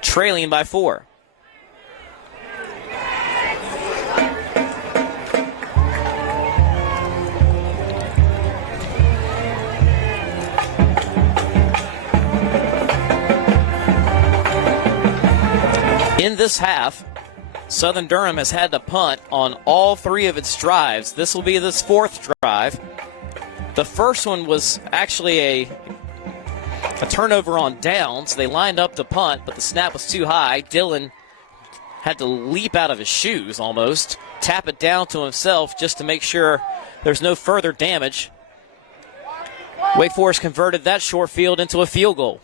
trailing by 4. In this half, Southern Durham has had to punt on all 3 of its drives. This will be this 4th drive. The first one was actually a turnover on downs. They lined up to punt, but the snap was too high. Dillon had to leap out of his shoes almost, tap it down to himself just to make sure there's no further damage. Wake Forest converted that short field into a field goal.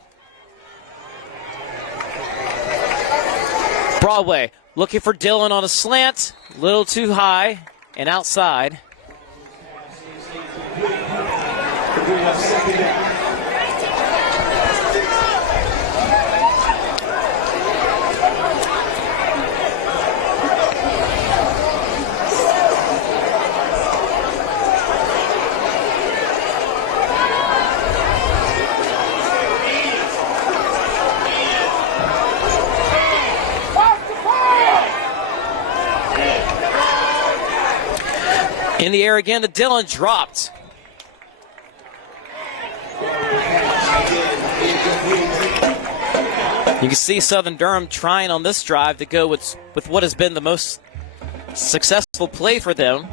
Broadway looking for Dillon on a slant, a little too high and outside. In the air again to Dillon, dropped. You can see Southern Durham trying on this drive to go with what has been the most successful play for them.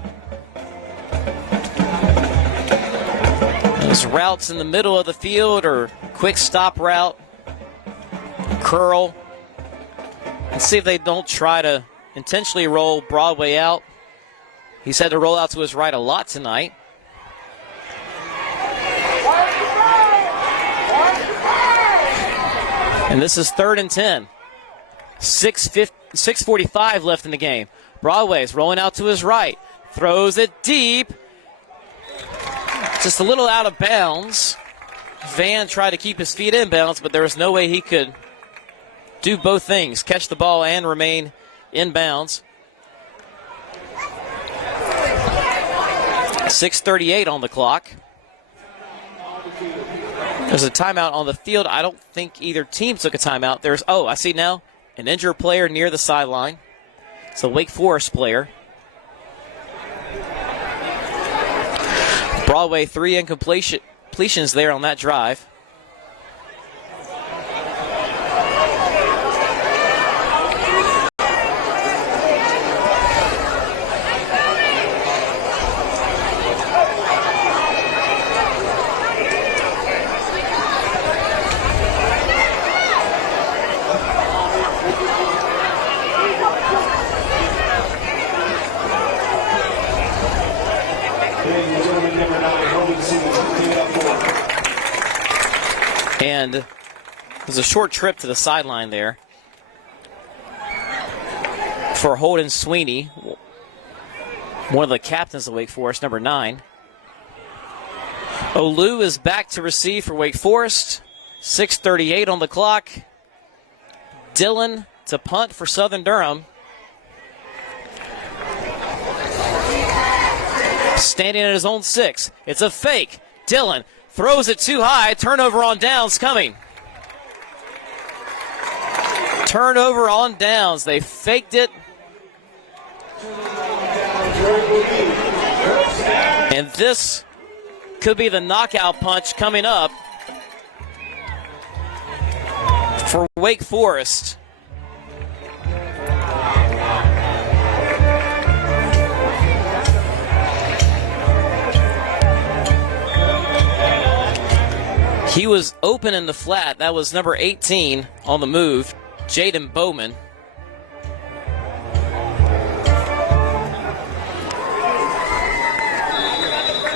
Those routes in the middle of the field or quick stop route. curl, and see if they don't try to intentionally roll Broadway out. He's had to roll out to his right a lot tonight. And this is 3rd and 10. 6:45 left in the game. Broadway's rolling out to his right. Throws it deep. Just a little out of bounds. Van tried to keep his feet in bounds, but there was no way he could do both things, catch the ball and remain in bounds. 6:38 on the clock. There's a timeout on the field. I don't think either team took a timeout. I see now, an injured player near the sideline. It's a Wake Forest player. Broadway 3 incompletions there on that drive. And there's a short trip to the sideline there for Holden Sweeney, one of the captains of Wake Forest, number 9. Olu is back to receive for Wake Forest. 6:38 on the clock. Dillon to punt for Southern Durham. Standing at his own 6. It's a fake. Dillon throws it too high. Turnover on downs coming. Turnover on downs. They faked it. And this could be the knockout punch coming up for Wake Forest. He was open in the flat. That was number 18 on the move, Jaden Bowman.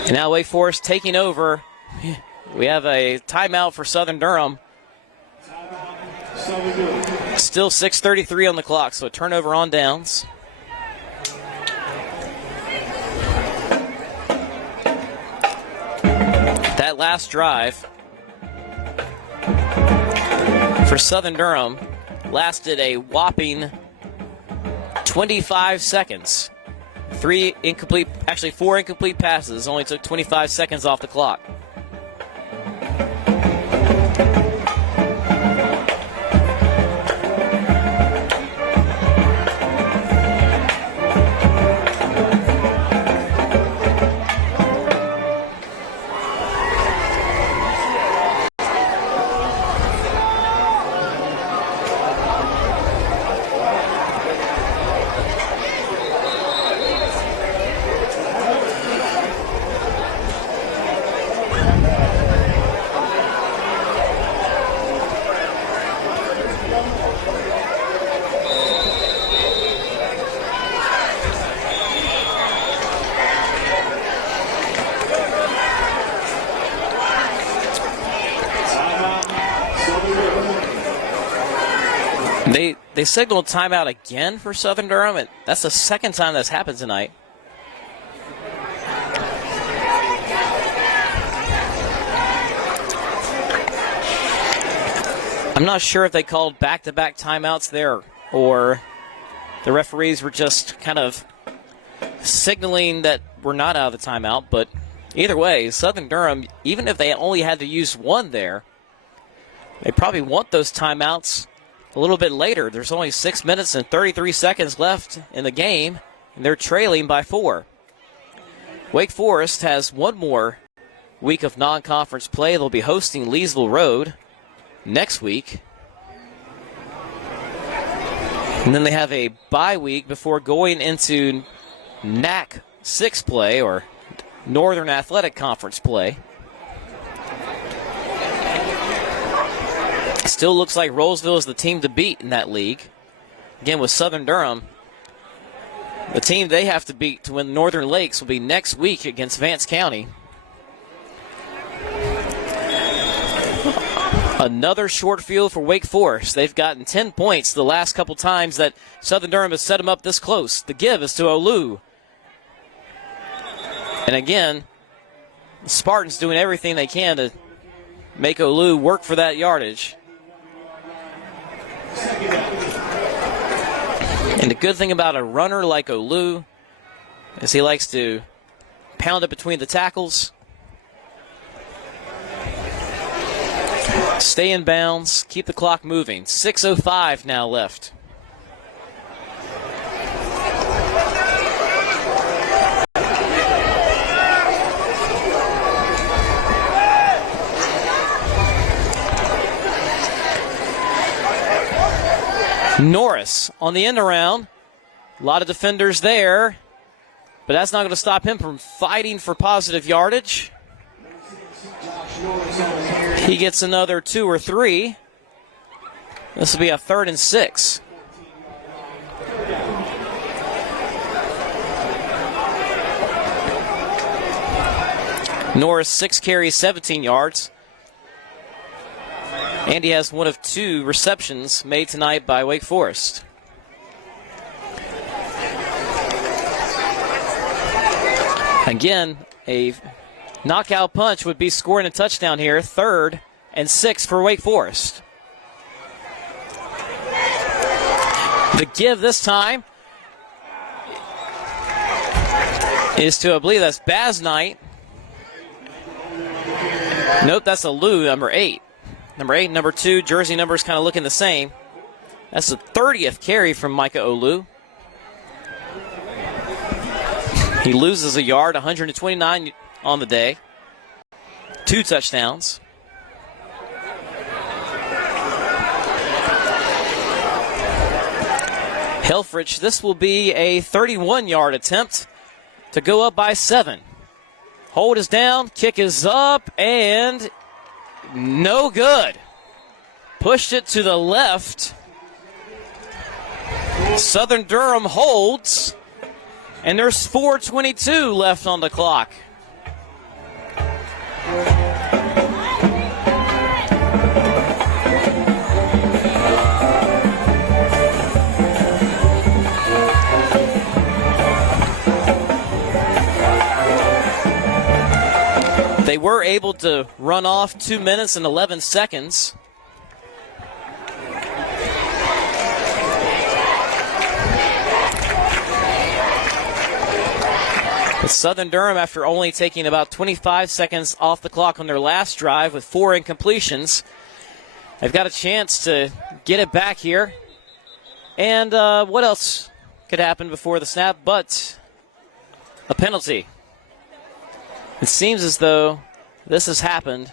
And now Wake Forest taking over. We have a timeout for Southern Durham. Still 6:33 on the clock, so a turnover on downs. That last drive for Southern Durham lasted a whopping 25 seconds. 4 incomplete passes. Only took 25 seconds off the clock. They signaled timeout again for Southern Durham, and that's the second time that's happened tonight. I'm not sure if they called back-to-back timeouts there or the referees were just kind of signaling that we're not out of the timeout, but either way, Southern Durham, even if they only had to use one there, they probably want those timeouts a little bit later. There's only 6 minutes and 33 seconds left in the game, and they're trailing by 4. Wake Forest has one more week of non-conference play. They'll be hosting Leesville Road next week. And then they have a bye week before going into NAC 6 play, or Northern Athletic Conference play. Still looks like Rolesville is the team to beat in that league. Again, with Southern Durham, the team they have to beat to win Northern Lakes will be next week against Vance County. Another short field for Wake Forest. They've gotten 10 points the last couple times that Southern Durham has set them up this close. The give is to Olu. And again, the Spartans doing everything they can to make Olu work for that yardage. And the good thing about a runner like Olu is he likes to pound it between the tackles, stay in bounds, keep the clock moving. 6:05 now left. Norris on the end around. A lot of defenders there, but that's not going to stop him from fighting for positive yardage. He gets another 2 or 3. This will be a 3rd and 6. Norris 6 carries, 17 yards. And he has one of 2 receptions made tonight by Wake Forest. Again, a knockout punch would be scoring a touchdown here. 3rd and 6 for Wake Forest. The give this time is to, I believe that's Baz Knight. Nope, that's Olu, number 8. Number 8 and number 2, jersey numbers kind of looking the same. That's the 30th carry from Micah Olu. He loses a yard, 129 on the day. 2 touchdowns. Helfrich, this will be a 31-yard attempt to go up by 7. Hold is down, kick is up, and no good. Pushed it to the left. Southern Durham holds, and there's 4:22 left on the clock. They were able to run off 2 minutes and 11 seconds. But Southern Durham, after only taking about 25 seconds off the clock on their last drive with 4 incompletions, they've got a chance to get it back here. And what else could happen before the snap but a penalty? It seems as though this has happened.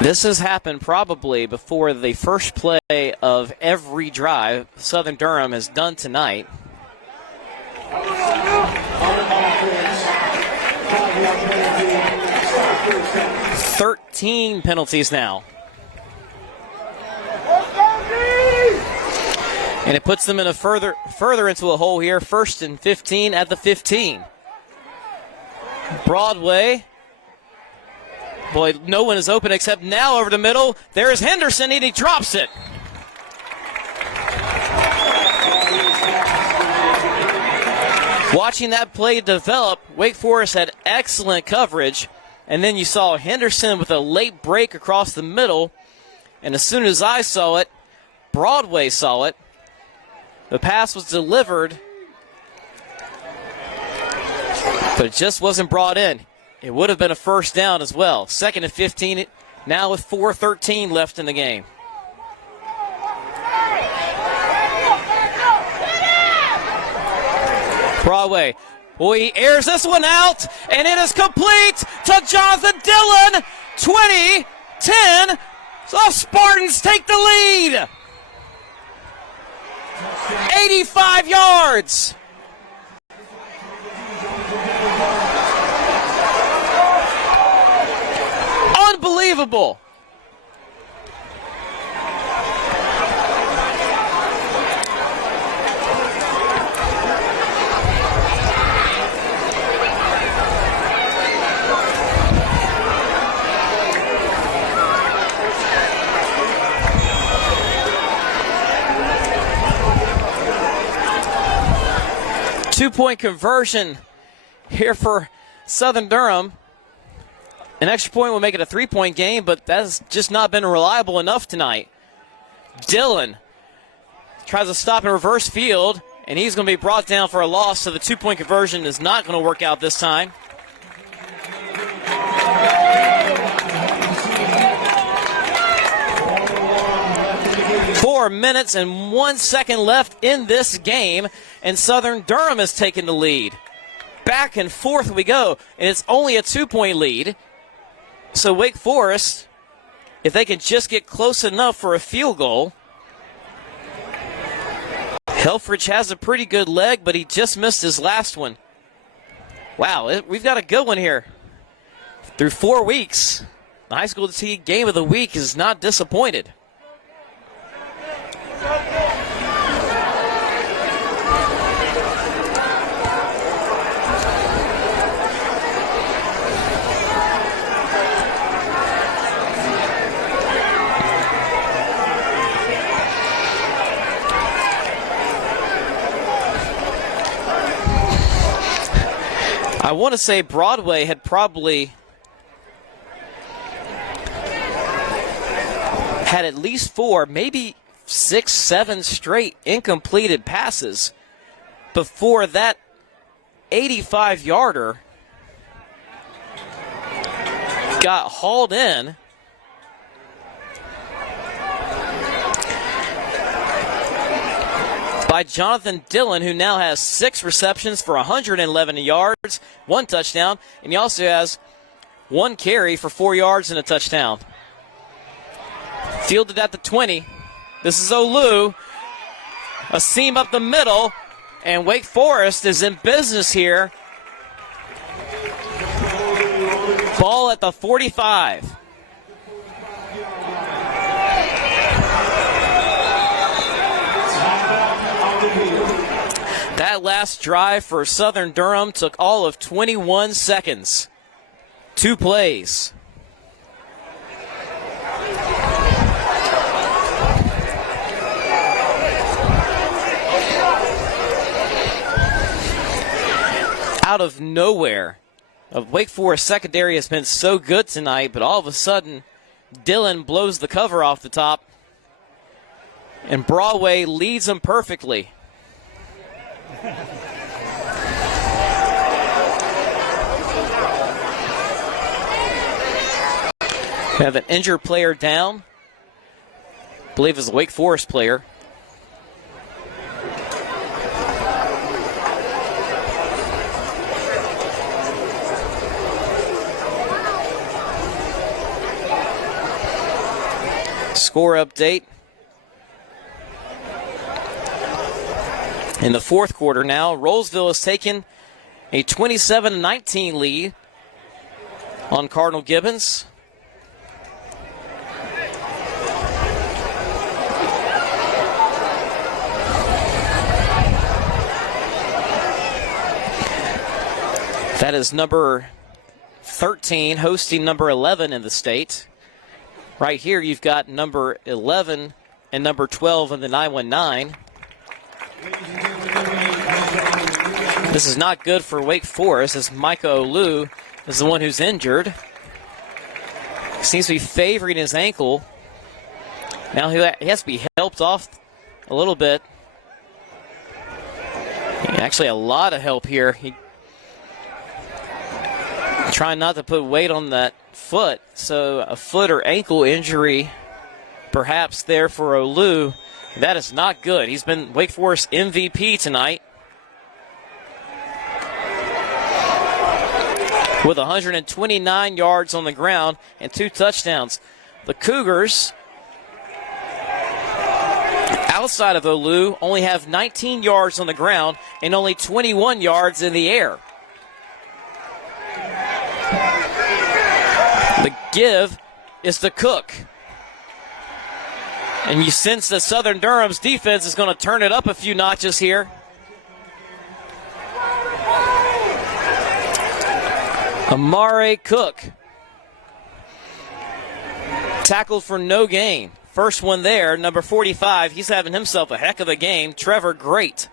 This has happened probably before the first play of every drive Southern Durham has done tonight. 13 penalties now. And it puts them in a further into a hole here. 1st and 15 at the 15. Broadway. Boy, no one is open except now over the middle. There's Henderson, and he drops it. Watching that play develop, Wake Forest had excellent coverage. And then you saw Henderson with a late break across the middle. And as soon as I saw it, Broadway saw it. The pass was delivered, but it just wasn't brought in. It would have been a first down as well. 2nd and 15, now with 4:13 left in the game. Broadway, boy, he airs this one out, and it is complete to Jonathan Dillon. 20-10, the Spartans take the lead. 85 yards. Unbelievable. Two-point conversion here for Southern Durham. An extra point will make it a three-point game, but that's just not been reliable enough tonight. Dillon tries to stop in reverse field, and he's going to be brought down for a loss, so the two-point conversion is not going to work out this time. Four minutes and 1 second left in this game, and Southern Durham has taken the lead. Back and forth we go, and it's only a two-point lead. So Wake Forest, if they can just get close enough for a field goal. Helfrich has a pretty good leg, but he just missed his last one. Wow, we've got a good one here. Through 4 weeks, the high school team game of the week is not disappointed. I want to say Broadway had probably had at least 4, maybe 6, 7 straight incompleted passes before that 85-yarder got hauled in. By Jonathan Dillon, who now has 6 receptions for 111 yards, 1 touchdown, and he also has 1 carry for 4 yards and a touchdown. Fielded at the 20. This is Olu. A seam up the middle, and Wake Forest is in business here. Ball at the 45. That last drive for Southern Durham took all of 21 seconds. 2 plays. Out of nowhere, Wake Forest secondary has been so good tonight, but all of a sudden, Dillon blows the cover off the top, and Broadway leads them perfectly. We have an injured player down. I believe it's a Wake Forest player. Score update. In the fourth quarter now, Rollsville has taken a 27-19 lead on Cardinal Gibbons. That is number 13 hosting number 11 in the state. Right here you've got number 11 and number 12 in the 919. This is not good for Wake Forest, as Micah Olu is the one who's injured. Seems to be favoring his ankle. Now he has to be helped off a little bit. Actually, a lot of help here. Trying not to put weight on that foot, so a foot or ankle injury perhaps there for Olu. That is not good. He's been Wake Forest MVP tonight with 129 yards on the ground and 2 touchdowns. The Cougars, outside of Olu, only have 19 yards on the ground and only 21 yards in the air. The give is to Cook. And you sense that Southern Durham's defense is going to turn it up a few notches here. Amare Cook. Tackled for no gain. First one there, number 45. He's having himself a heck of a game. Trevor Great.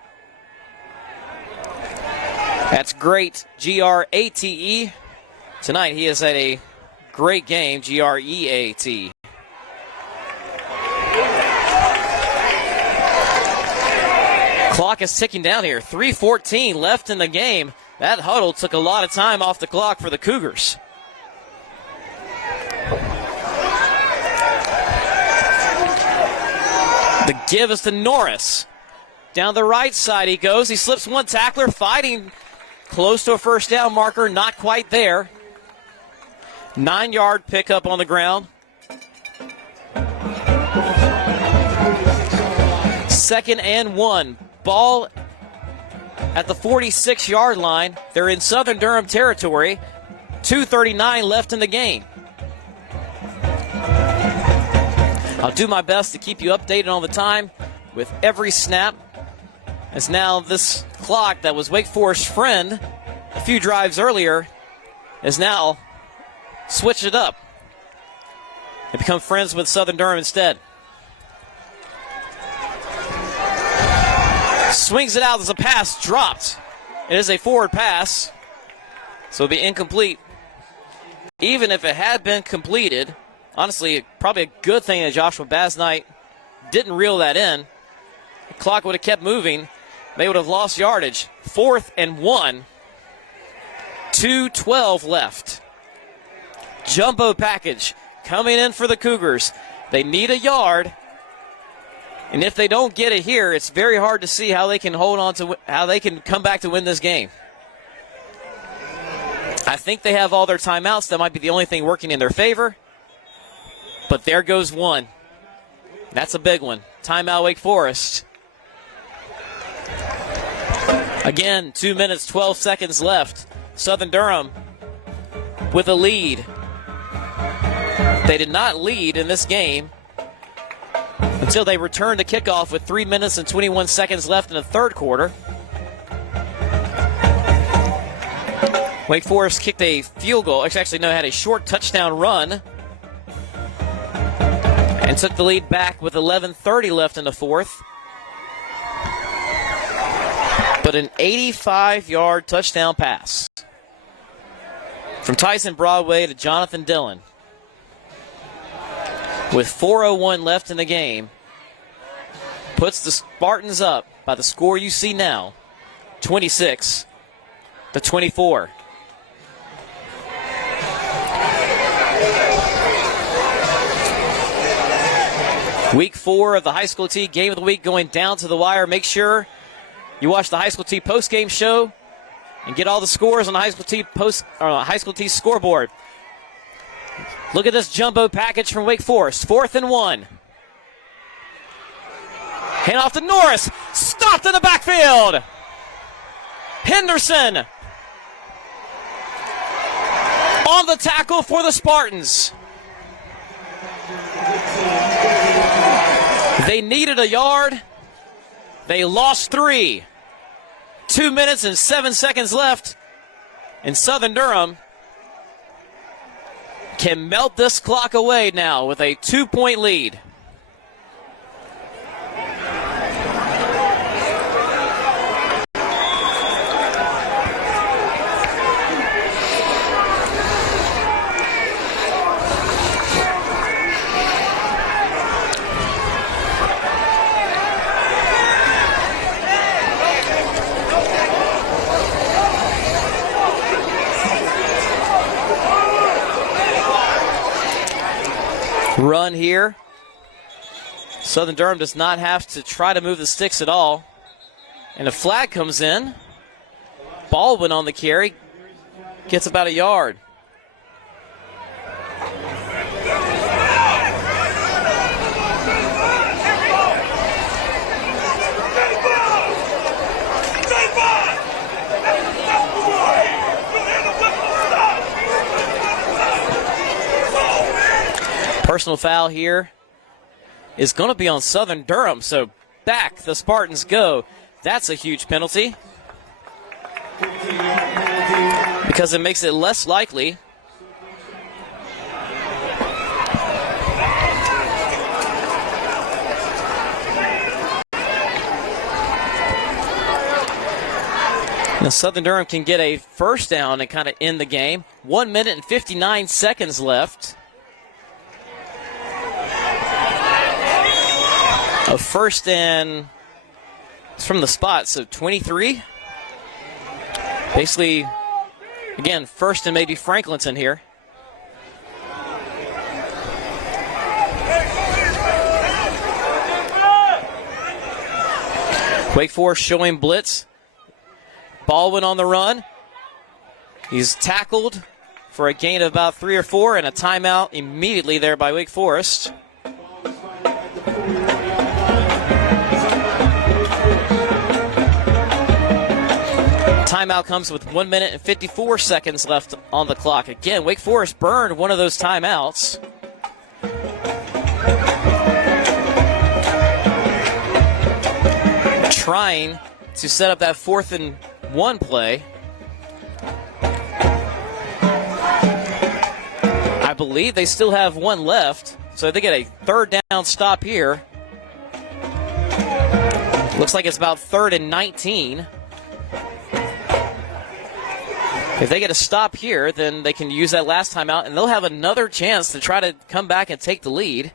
That's Great, G-R-A-T-E. Tonight he has had a great game, G-R-E-A-T. Clock is ticking down here. 3:14 left in the game. That huddle took a lot of time off the clock for the Cougars. The give is to Norris. Down the right side he goes. He slips one tackler, fighting close to a first down marker. Not quite there. 9-yard pickup on the ground. Second and 1. Ball at the 46-yard line. They're in Southern Durham territory. 2:39 left in the game. I'll do my best to keep you updated all the time with every snap. As now this clock that was Wake Forest's friend a few drives earlier is now switched it up. They become friends with Southern Durham instead. Swings it out as a pass dropped. It is a forward pass, so it'll be incomplete. Even if it had been completed, honestly, probably a good thing that Joshua Basnight didn't reel that in. The clock would have kept moving. They would have lost yardage. 4th and 1. 2:12 left. Jumbo package coming in for the Cougars. They need a yard. And if they don't get it here, it's very hard to see how they can hold on to, how they can come back to win this game. I think they have all their timeouts. That might be the only thing working in their favor. But there goes one. That's a big one. Timeout, Wake Forest. Again, 2 minutes, 12 seconds left. Southern Durham with a lead. They did not lead in this game until they returned to kickoff with 3 minutes and 21 seconds left in the third quarter. Wake Forest kicked a field goal. Actually, no, had a short touchdown run and took the lead back with 11:30 left in the fourth. But an 85-yard touchdown pass from Tyson Broadway to Jonathan Dillon. With 4:01 left in the game, puts the Spartans up by the score you see now, 26-24. Week 4 of the HighSchoolOT Game of the Week going down to the wire. Make sure you watch the HighSchoolOT post-game show and get all the scores on the HighSchoolOT scoreboard. Look at this jumbo package from Wake Forest. 4th and 1. Hand off to Norris. Stopped in the backfield. Henderson on the tackle for the Spartans. They needed a yard. They lost 3. 2 minutes and 7 seconds left. And Southern Durham can melt this clock away now with a 2-point lead. Run here. Southern Durham does not have to try to move the sticks at all. And a flag comes in. Baldwin on the carry. Gets about a yard. Personal foul here is going to be on Southern Durham, so back the Spartans go. That's a huge penalty because it makes it less likely. Now Southern Durham can get a first down and kind of end the game. 1 minute and 59 seconds left. A first and it's from the spot, so 23. Basically, again, first and maybe Franklinton here. Wake Forest showing blitz. Baldwin on the run. He's tackled for a gain of about 3 or 4 and a timeout immediately there by Wake Forest. Timeout comes with 1 minute and 54 seconds left on the clock. Again, Wake Forest burned one of those timeouts. Trying to set up that 4th and 1 play. I believe they still have one left, so they get a 3rd down stop here. Looks like it's about 3rd and 19. If they get a stop here, then they can use that last timeout, and they'll have another chance to try to come back and take the lead.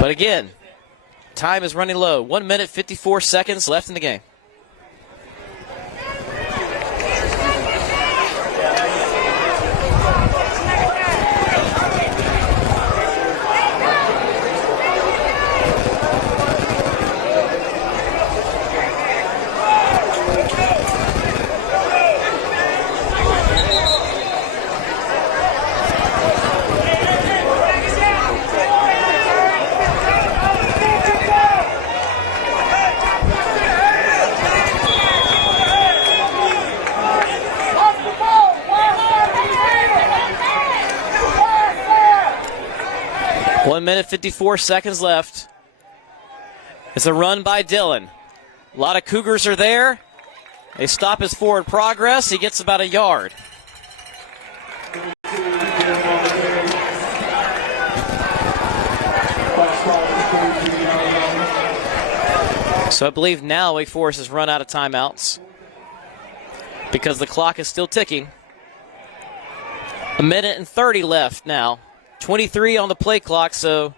But again, time is running low. 1 minute, 54 seconds left in the game. One minute, 54 seconds left. It's a run by Dillon. A lot of Cougars are there. They stop his forward progress. He gets about a yard. So I believe now Wake Forest has run out of timeouts because the clock is still ticking. 1 minute and 30 left now. 23 on the play clock, so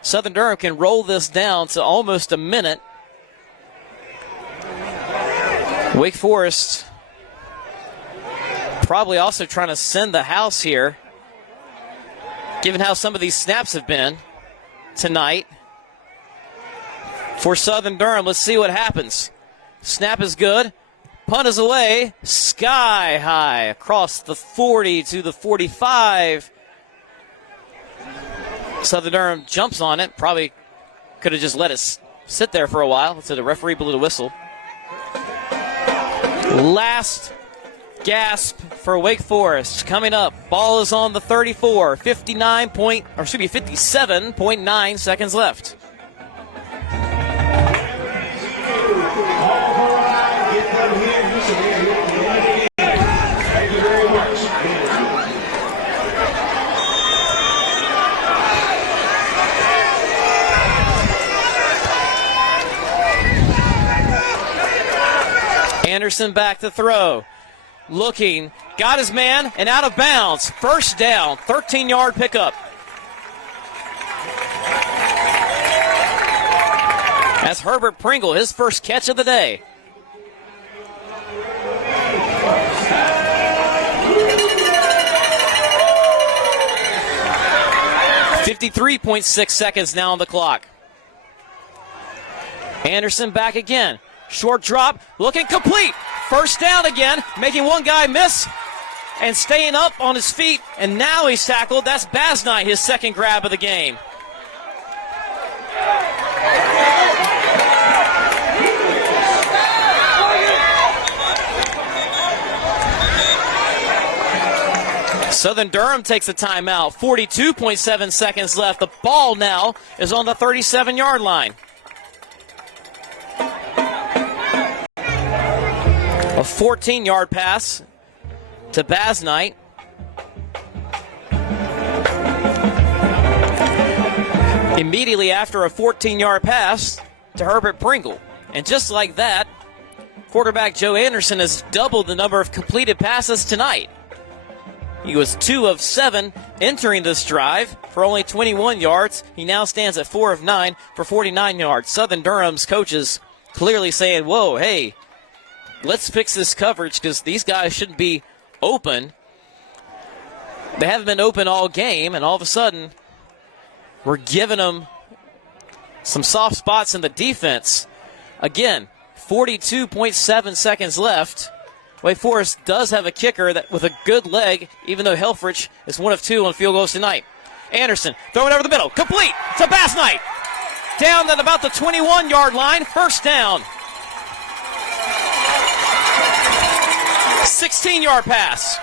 Southern Durham can roll this down to almost a minute. Wake Forest probably also trying to send the house here, given how some of these snaps have been tonight. For Southern Durham, let's see what happens. Snap is good. Punt is away. Sky high across the 40 to the 45. Southern Durham jumps on it. Probably could have just let it sit there for a while. So the referee blew the whistle. Last gasp for Wake Forest coming up. Ball is on the 34. 57.9 seconds left. Henderson back to throw. Looking, got his man, and out of bounds. First down, 13-yard pickup. That's Herbert Pringle, his first catch of the day. .6 seconds now on the clock. Anderson back again. Short drop, looking complete. First down again, making one guy miss and staying up on his feet. And now he's tackled. That's Basnight, his second grab of the game. Southern Durham takes a timeout. 42.7 seconds left. The ball now is on the 37-yard line. A 14-yard pass to Basnight. Immediately after a 14-yard pass to Herbert Pringle. And just like that, quarterback Joe Anderson has doubled the number of completed passes tonight. He was 2 of 7 entering this drive for only 21 yards. He now stands at 4 of 9 for 49 yards. Southern Durham's coaches clearly saying, whoa, hey, let's fix this coverage because these guys shouldn't be open. They haven't been open all game, and all of a sudden, we're giving them some soft spots in the defense. Again, 42.7 seconds left. Wake Forest does have a kicker that with a good leg, even though Helfrich is 1 of 2 on field goals tonight. Anderson, throw it over the middle, complete to Basnight. Down at about the 21-yard line, first down. 16-yard pass.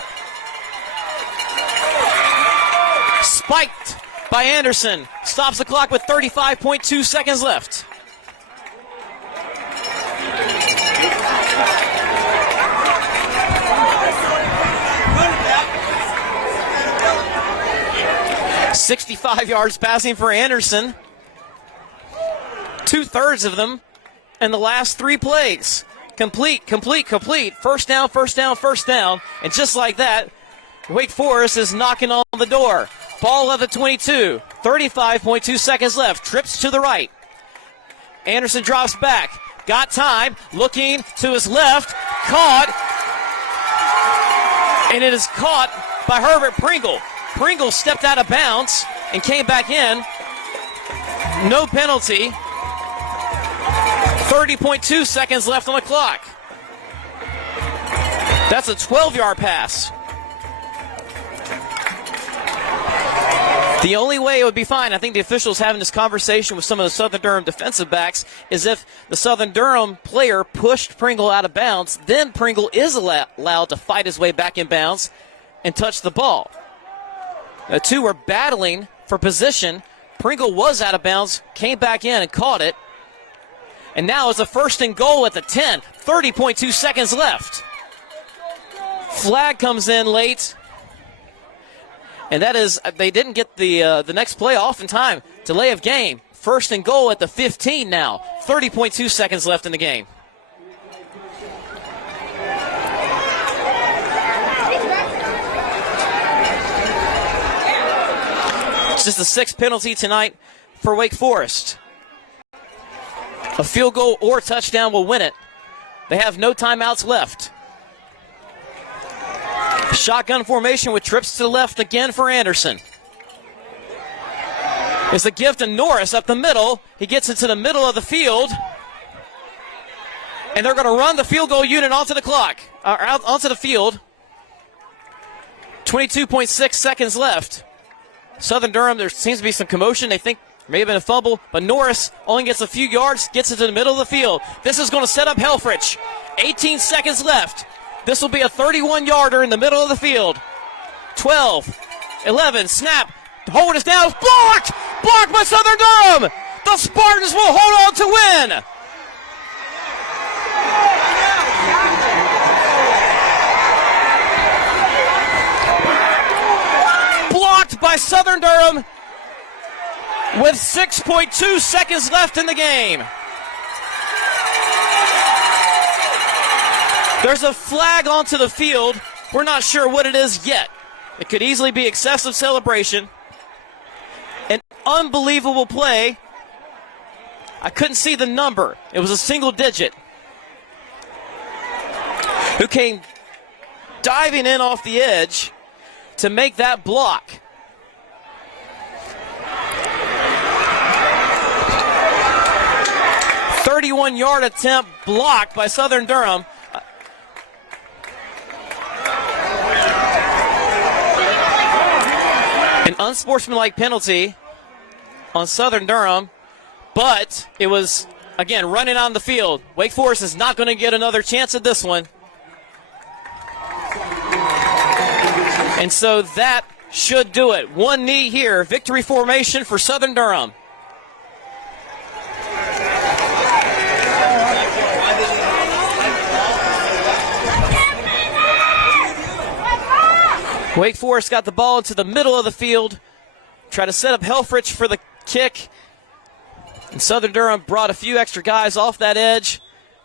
Spiked by Anderson. Stops the clock with 35.2 seconds left. $65 yards passing for Anderson. 2/3 of them in the last 3 plays. Complete. First down. And just like that, Wake Forest is knocking on the door. Ball at the 22. 35.2 seconds left. Trips to the right. Anderson drops back. Got time. Looking to his left. Caught. And it is caught by Herbert Pringle. Pringle stepped out of bounds and came back in. No penalty. 30.2 seconds left on the clock. That's a 12-yard pass. The only way it would be fine, I think the officials having this conversation with some of the Southern Durham defensive backs, is if the Southern Durham player pushed Pringle out of bounds, then Pringle is allowed to fight his way back in bounds and touch the ball. The two were battling for position. Pringle was out of bounds, came back in and caught it. And now it's a 1st and goal at the 10. 30.2 seconds left. Flag comes in late. And that is, they didn't get the next play off in time. Delay of game. 1st and goal at the 15 now. 30.2 seconds left in the game. It's just the 6th penalty tonight for Wake Forest. A field goal or touchdown will win it. They have no timeouts left. Shotgun formation with trips to the left again for Anderson. It's a give to Norris up the middle. He gets into the middle of the field. And they're going to run the field goal unit onto the clock, out onto the field. 22.6 seconds left. Southern Durham, there seems to be some commotion. They think may have been a fumble, but Norris only gets a few yards, gets into the middle of the field. This is going to set up Helfrich. 18 seconds left. This will be a 31-yarder in the middle of the field. 12, 11, snap. Hold us down. Blocked! Blocked by Southern Durham! The Spartans will hold on to win! Blocked by Southern Durham with 6.2 seconds left in the game. There's a flag onto the field. We're not sure what it is yet. It could easily be excessive celebration. An unbelievable play. I couldn't see the number. It was a single digit. Who came diving in off the edge to make that block. A 31-yard attempt blocked by Southern Durham. An unsportsmanlike penalty on Southern Durham, but it was, again, running on the field. Wake Forest is not going to get another chance at this one. And so that should do it. One knee here. Victory formation for Southern Durham. Wake Forest got the ball into the middle of the field. Try to set up Helfrich for the kick. And Southern Durham brought a few extra guys off that edge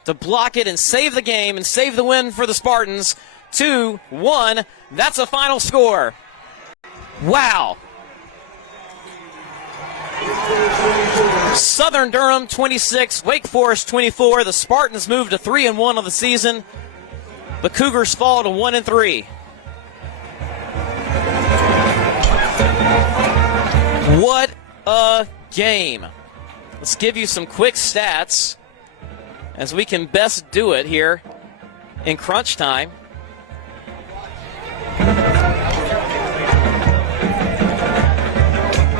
to block it and save the game and save the win for the Spartans. 2-1. That's a final score. Wow. Southern Durham 26, Wake Forest 24. The Spartans move to 3-1 on the season. The Cougars fall to 1-3. What a game. Let's give you some quick stats as we can best do it here in crunch time.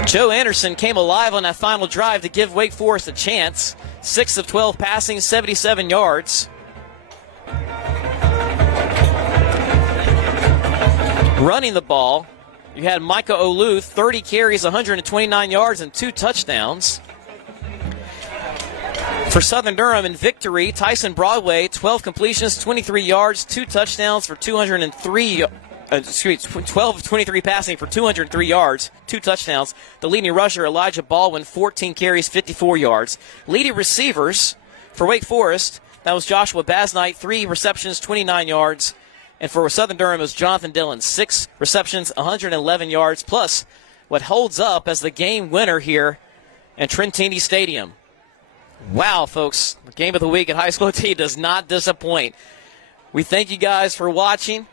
Joe Henderson came alive on that final drive to give Wake Forest a chance. 6 of 12 passing, 77 yards. Running the ball, you had Micah Olu, 30 carries, 129 yards, and 2 touchdowns. For Southern Durham in victory, Tyson Broadway, 12 completions, 23 yards, 2 touchdowns for 12 of 23 passing for 203 yards, 2 touchdowns. The leading rusher, Elijah Baldwin, 14 carries, 54 yards. Leading receivers for Wake Forest, that was Joshua Basnight, 3 receptions, 29 yards. And for Southern Durham, it was Jonathan Dillon, 6 receptions, 111 yards, plus what holds up as the game winner here at Trentini Stadium. Wow, folks, the game of the week at HighSchoolOT does not disappoint. We thank you guys for watching.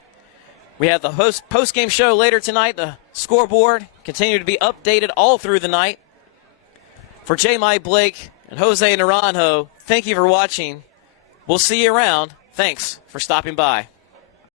We have the post-game show later tonight. The scoreboard continue to be updated all through the night. For J. Mike Blake and Jose Naranjo, thank you for watching. We'll see you around. Thanks for stopping by.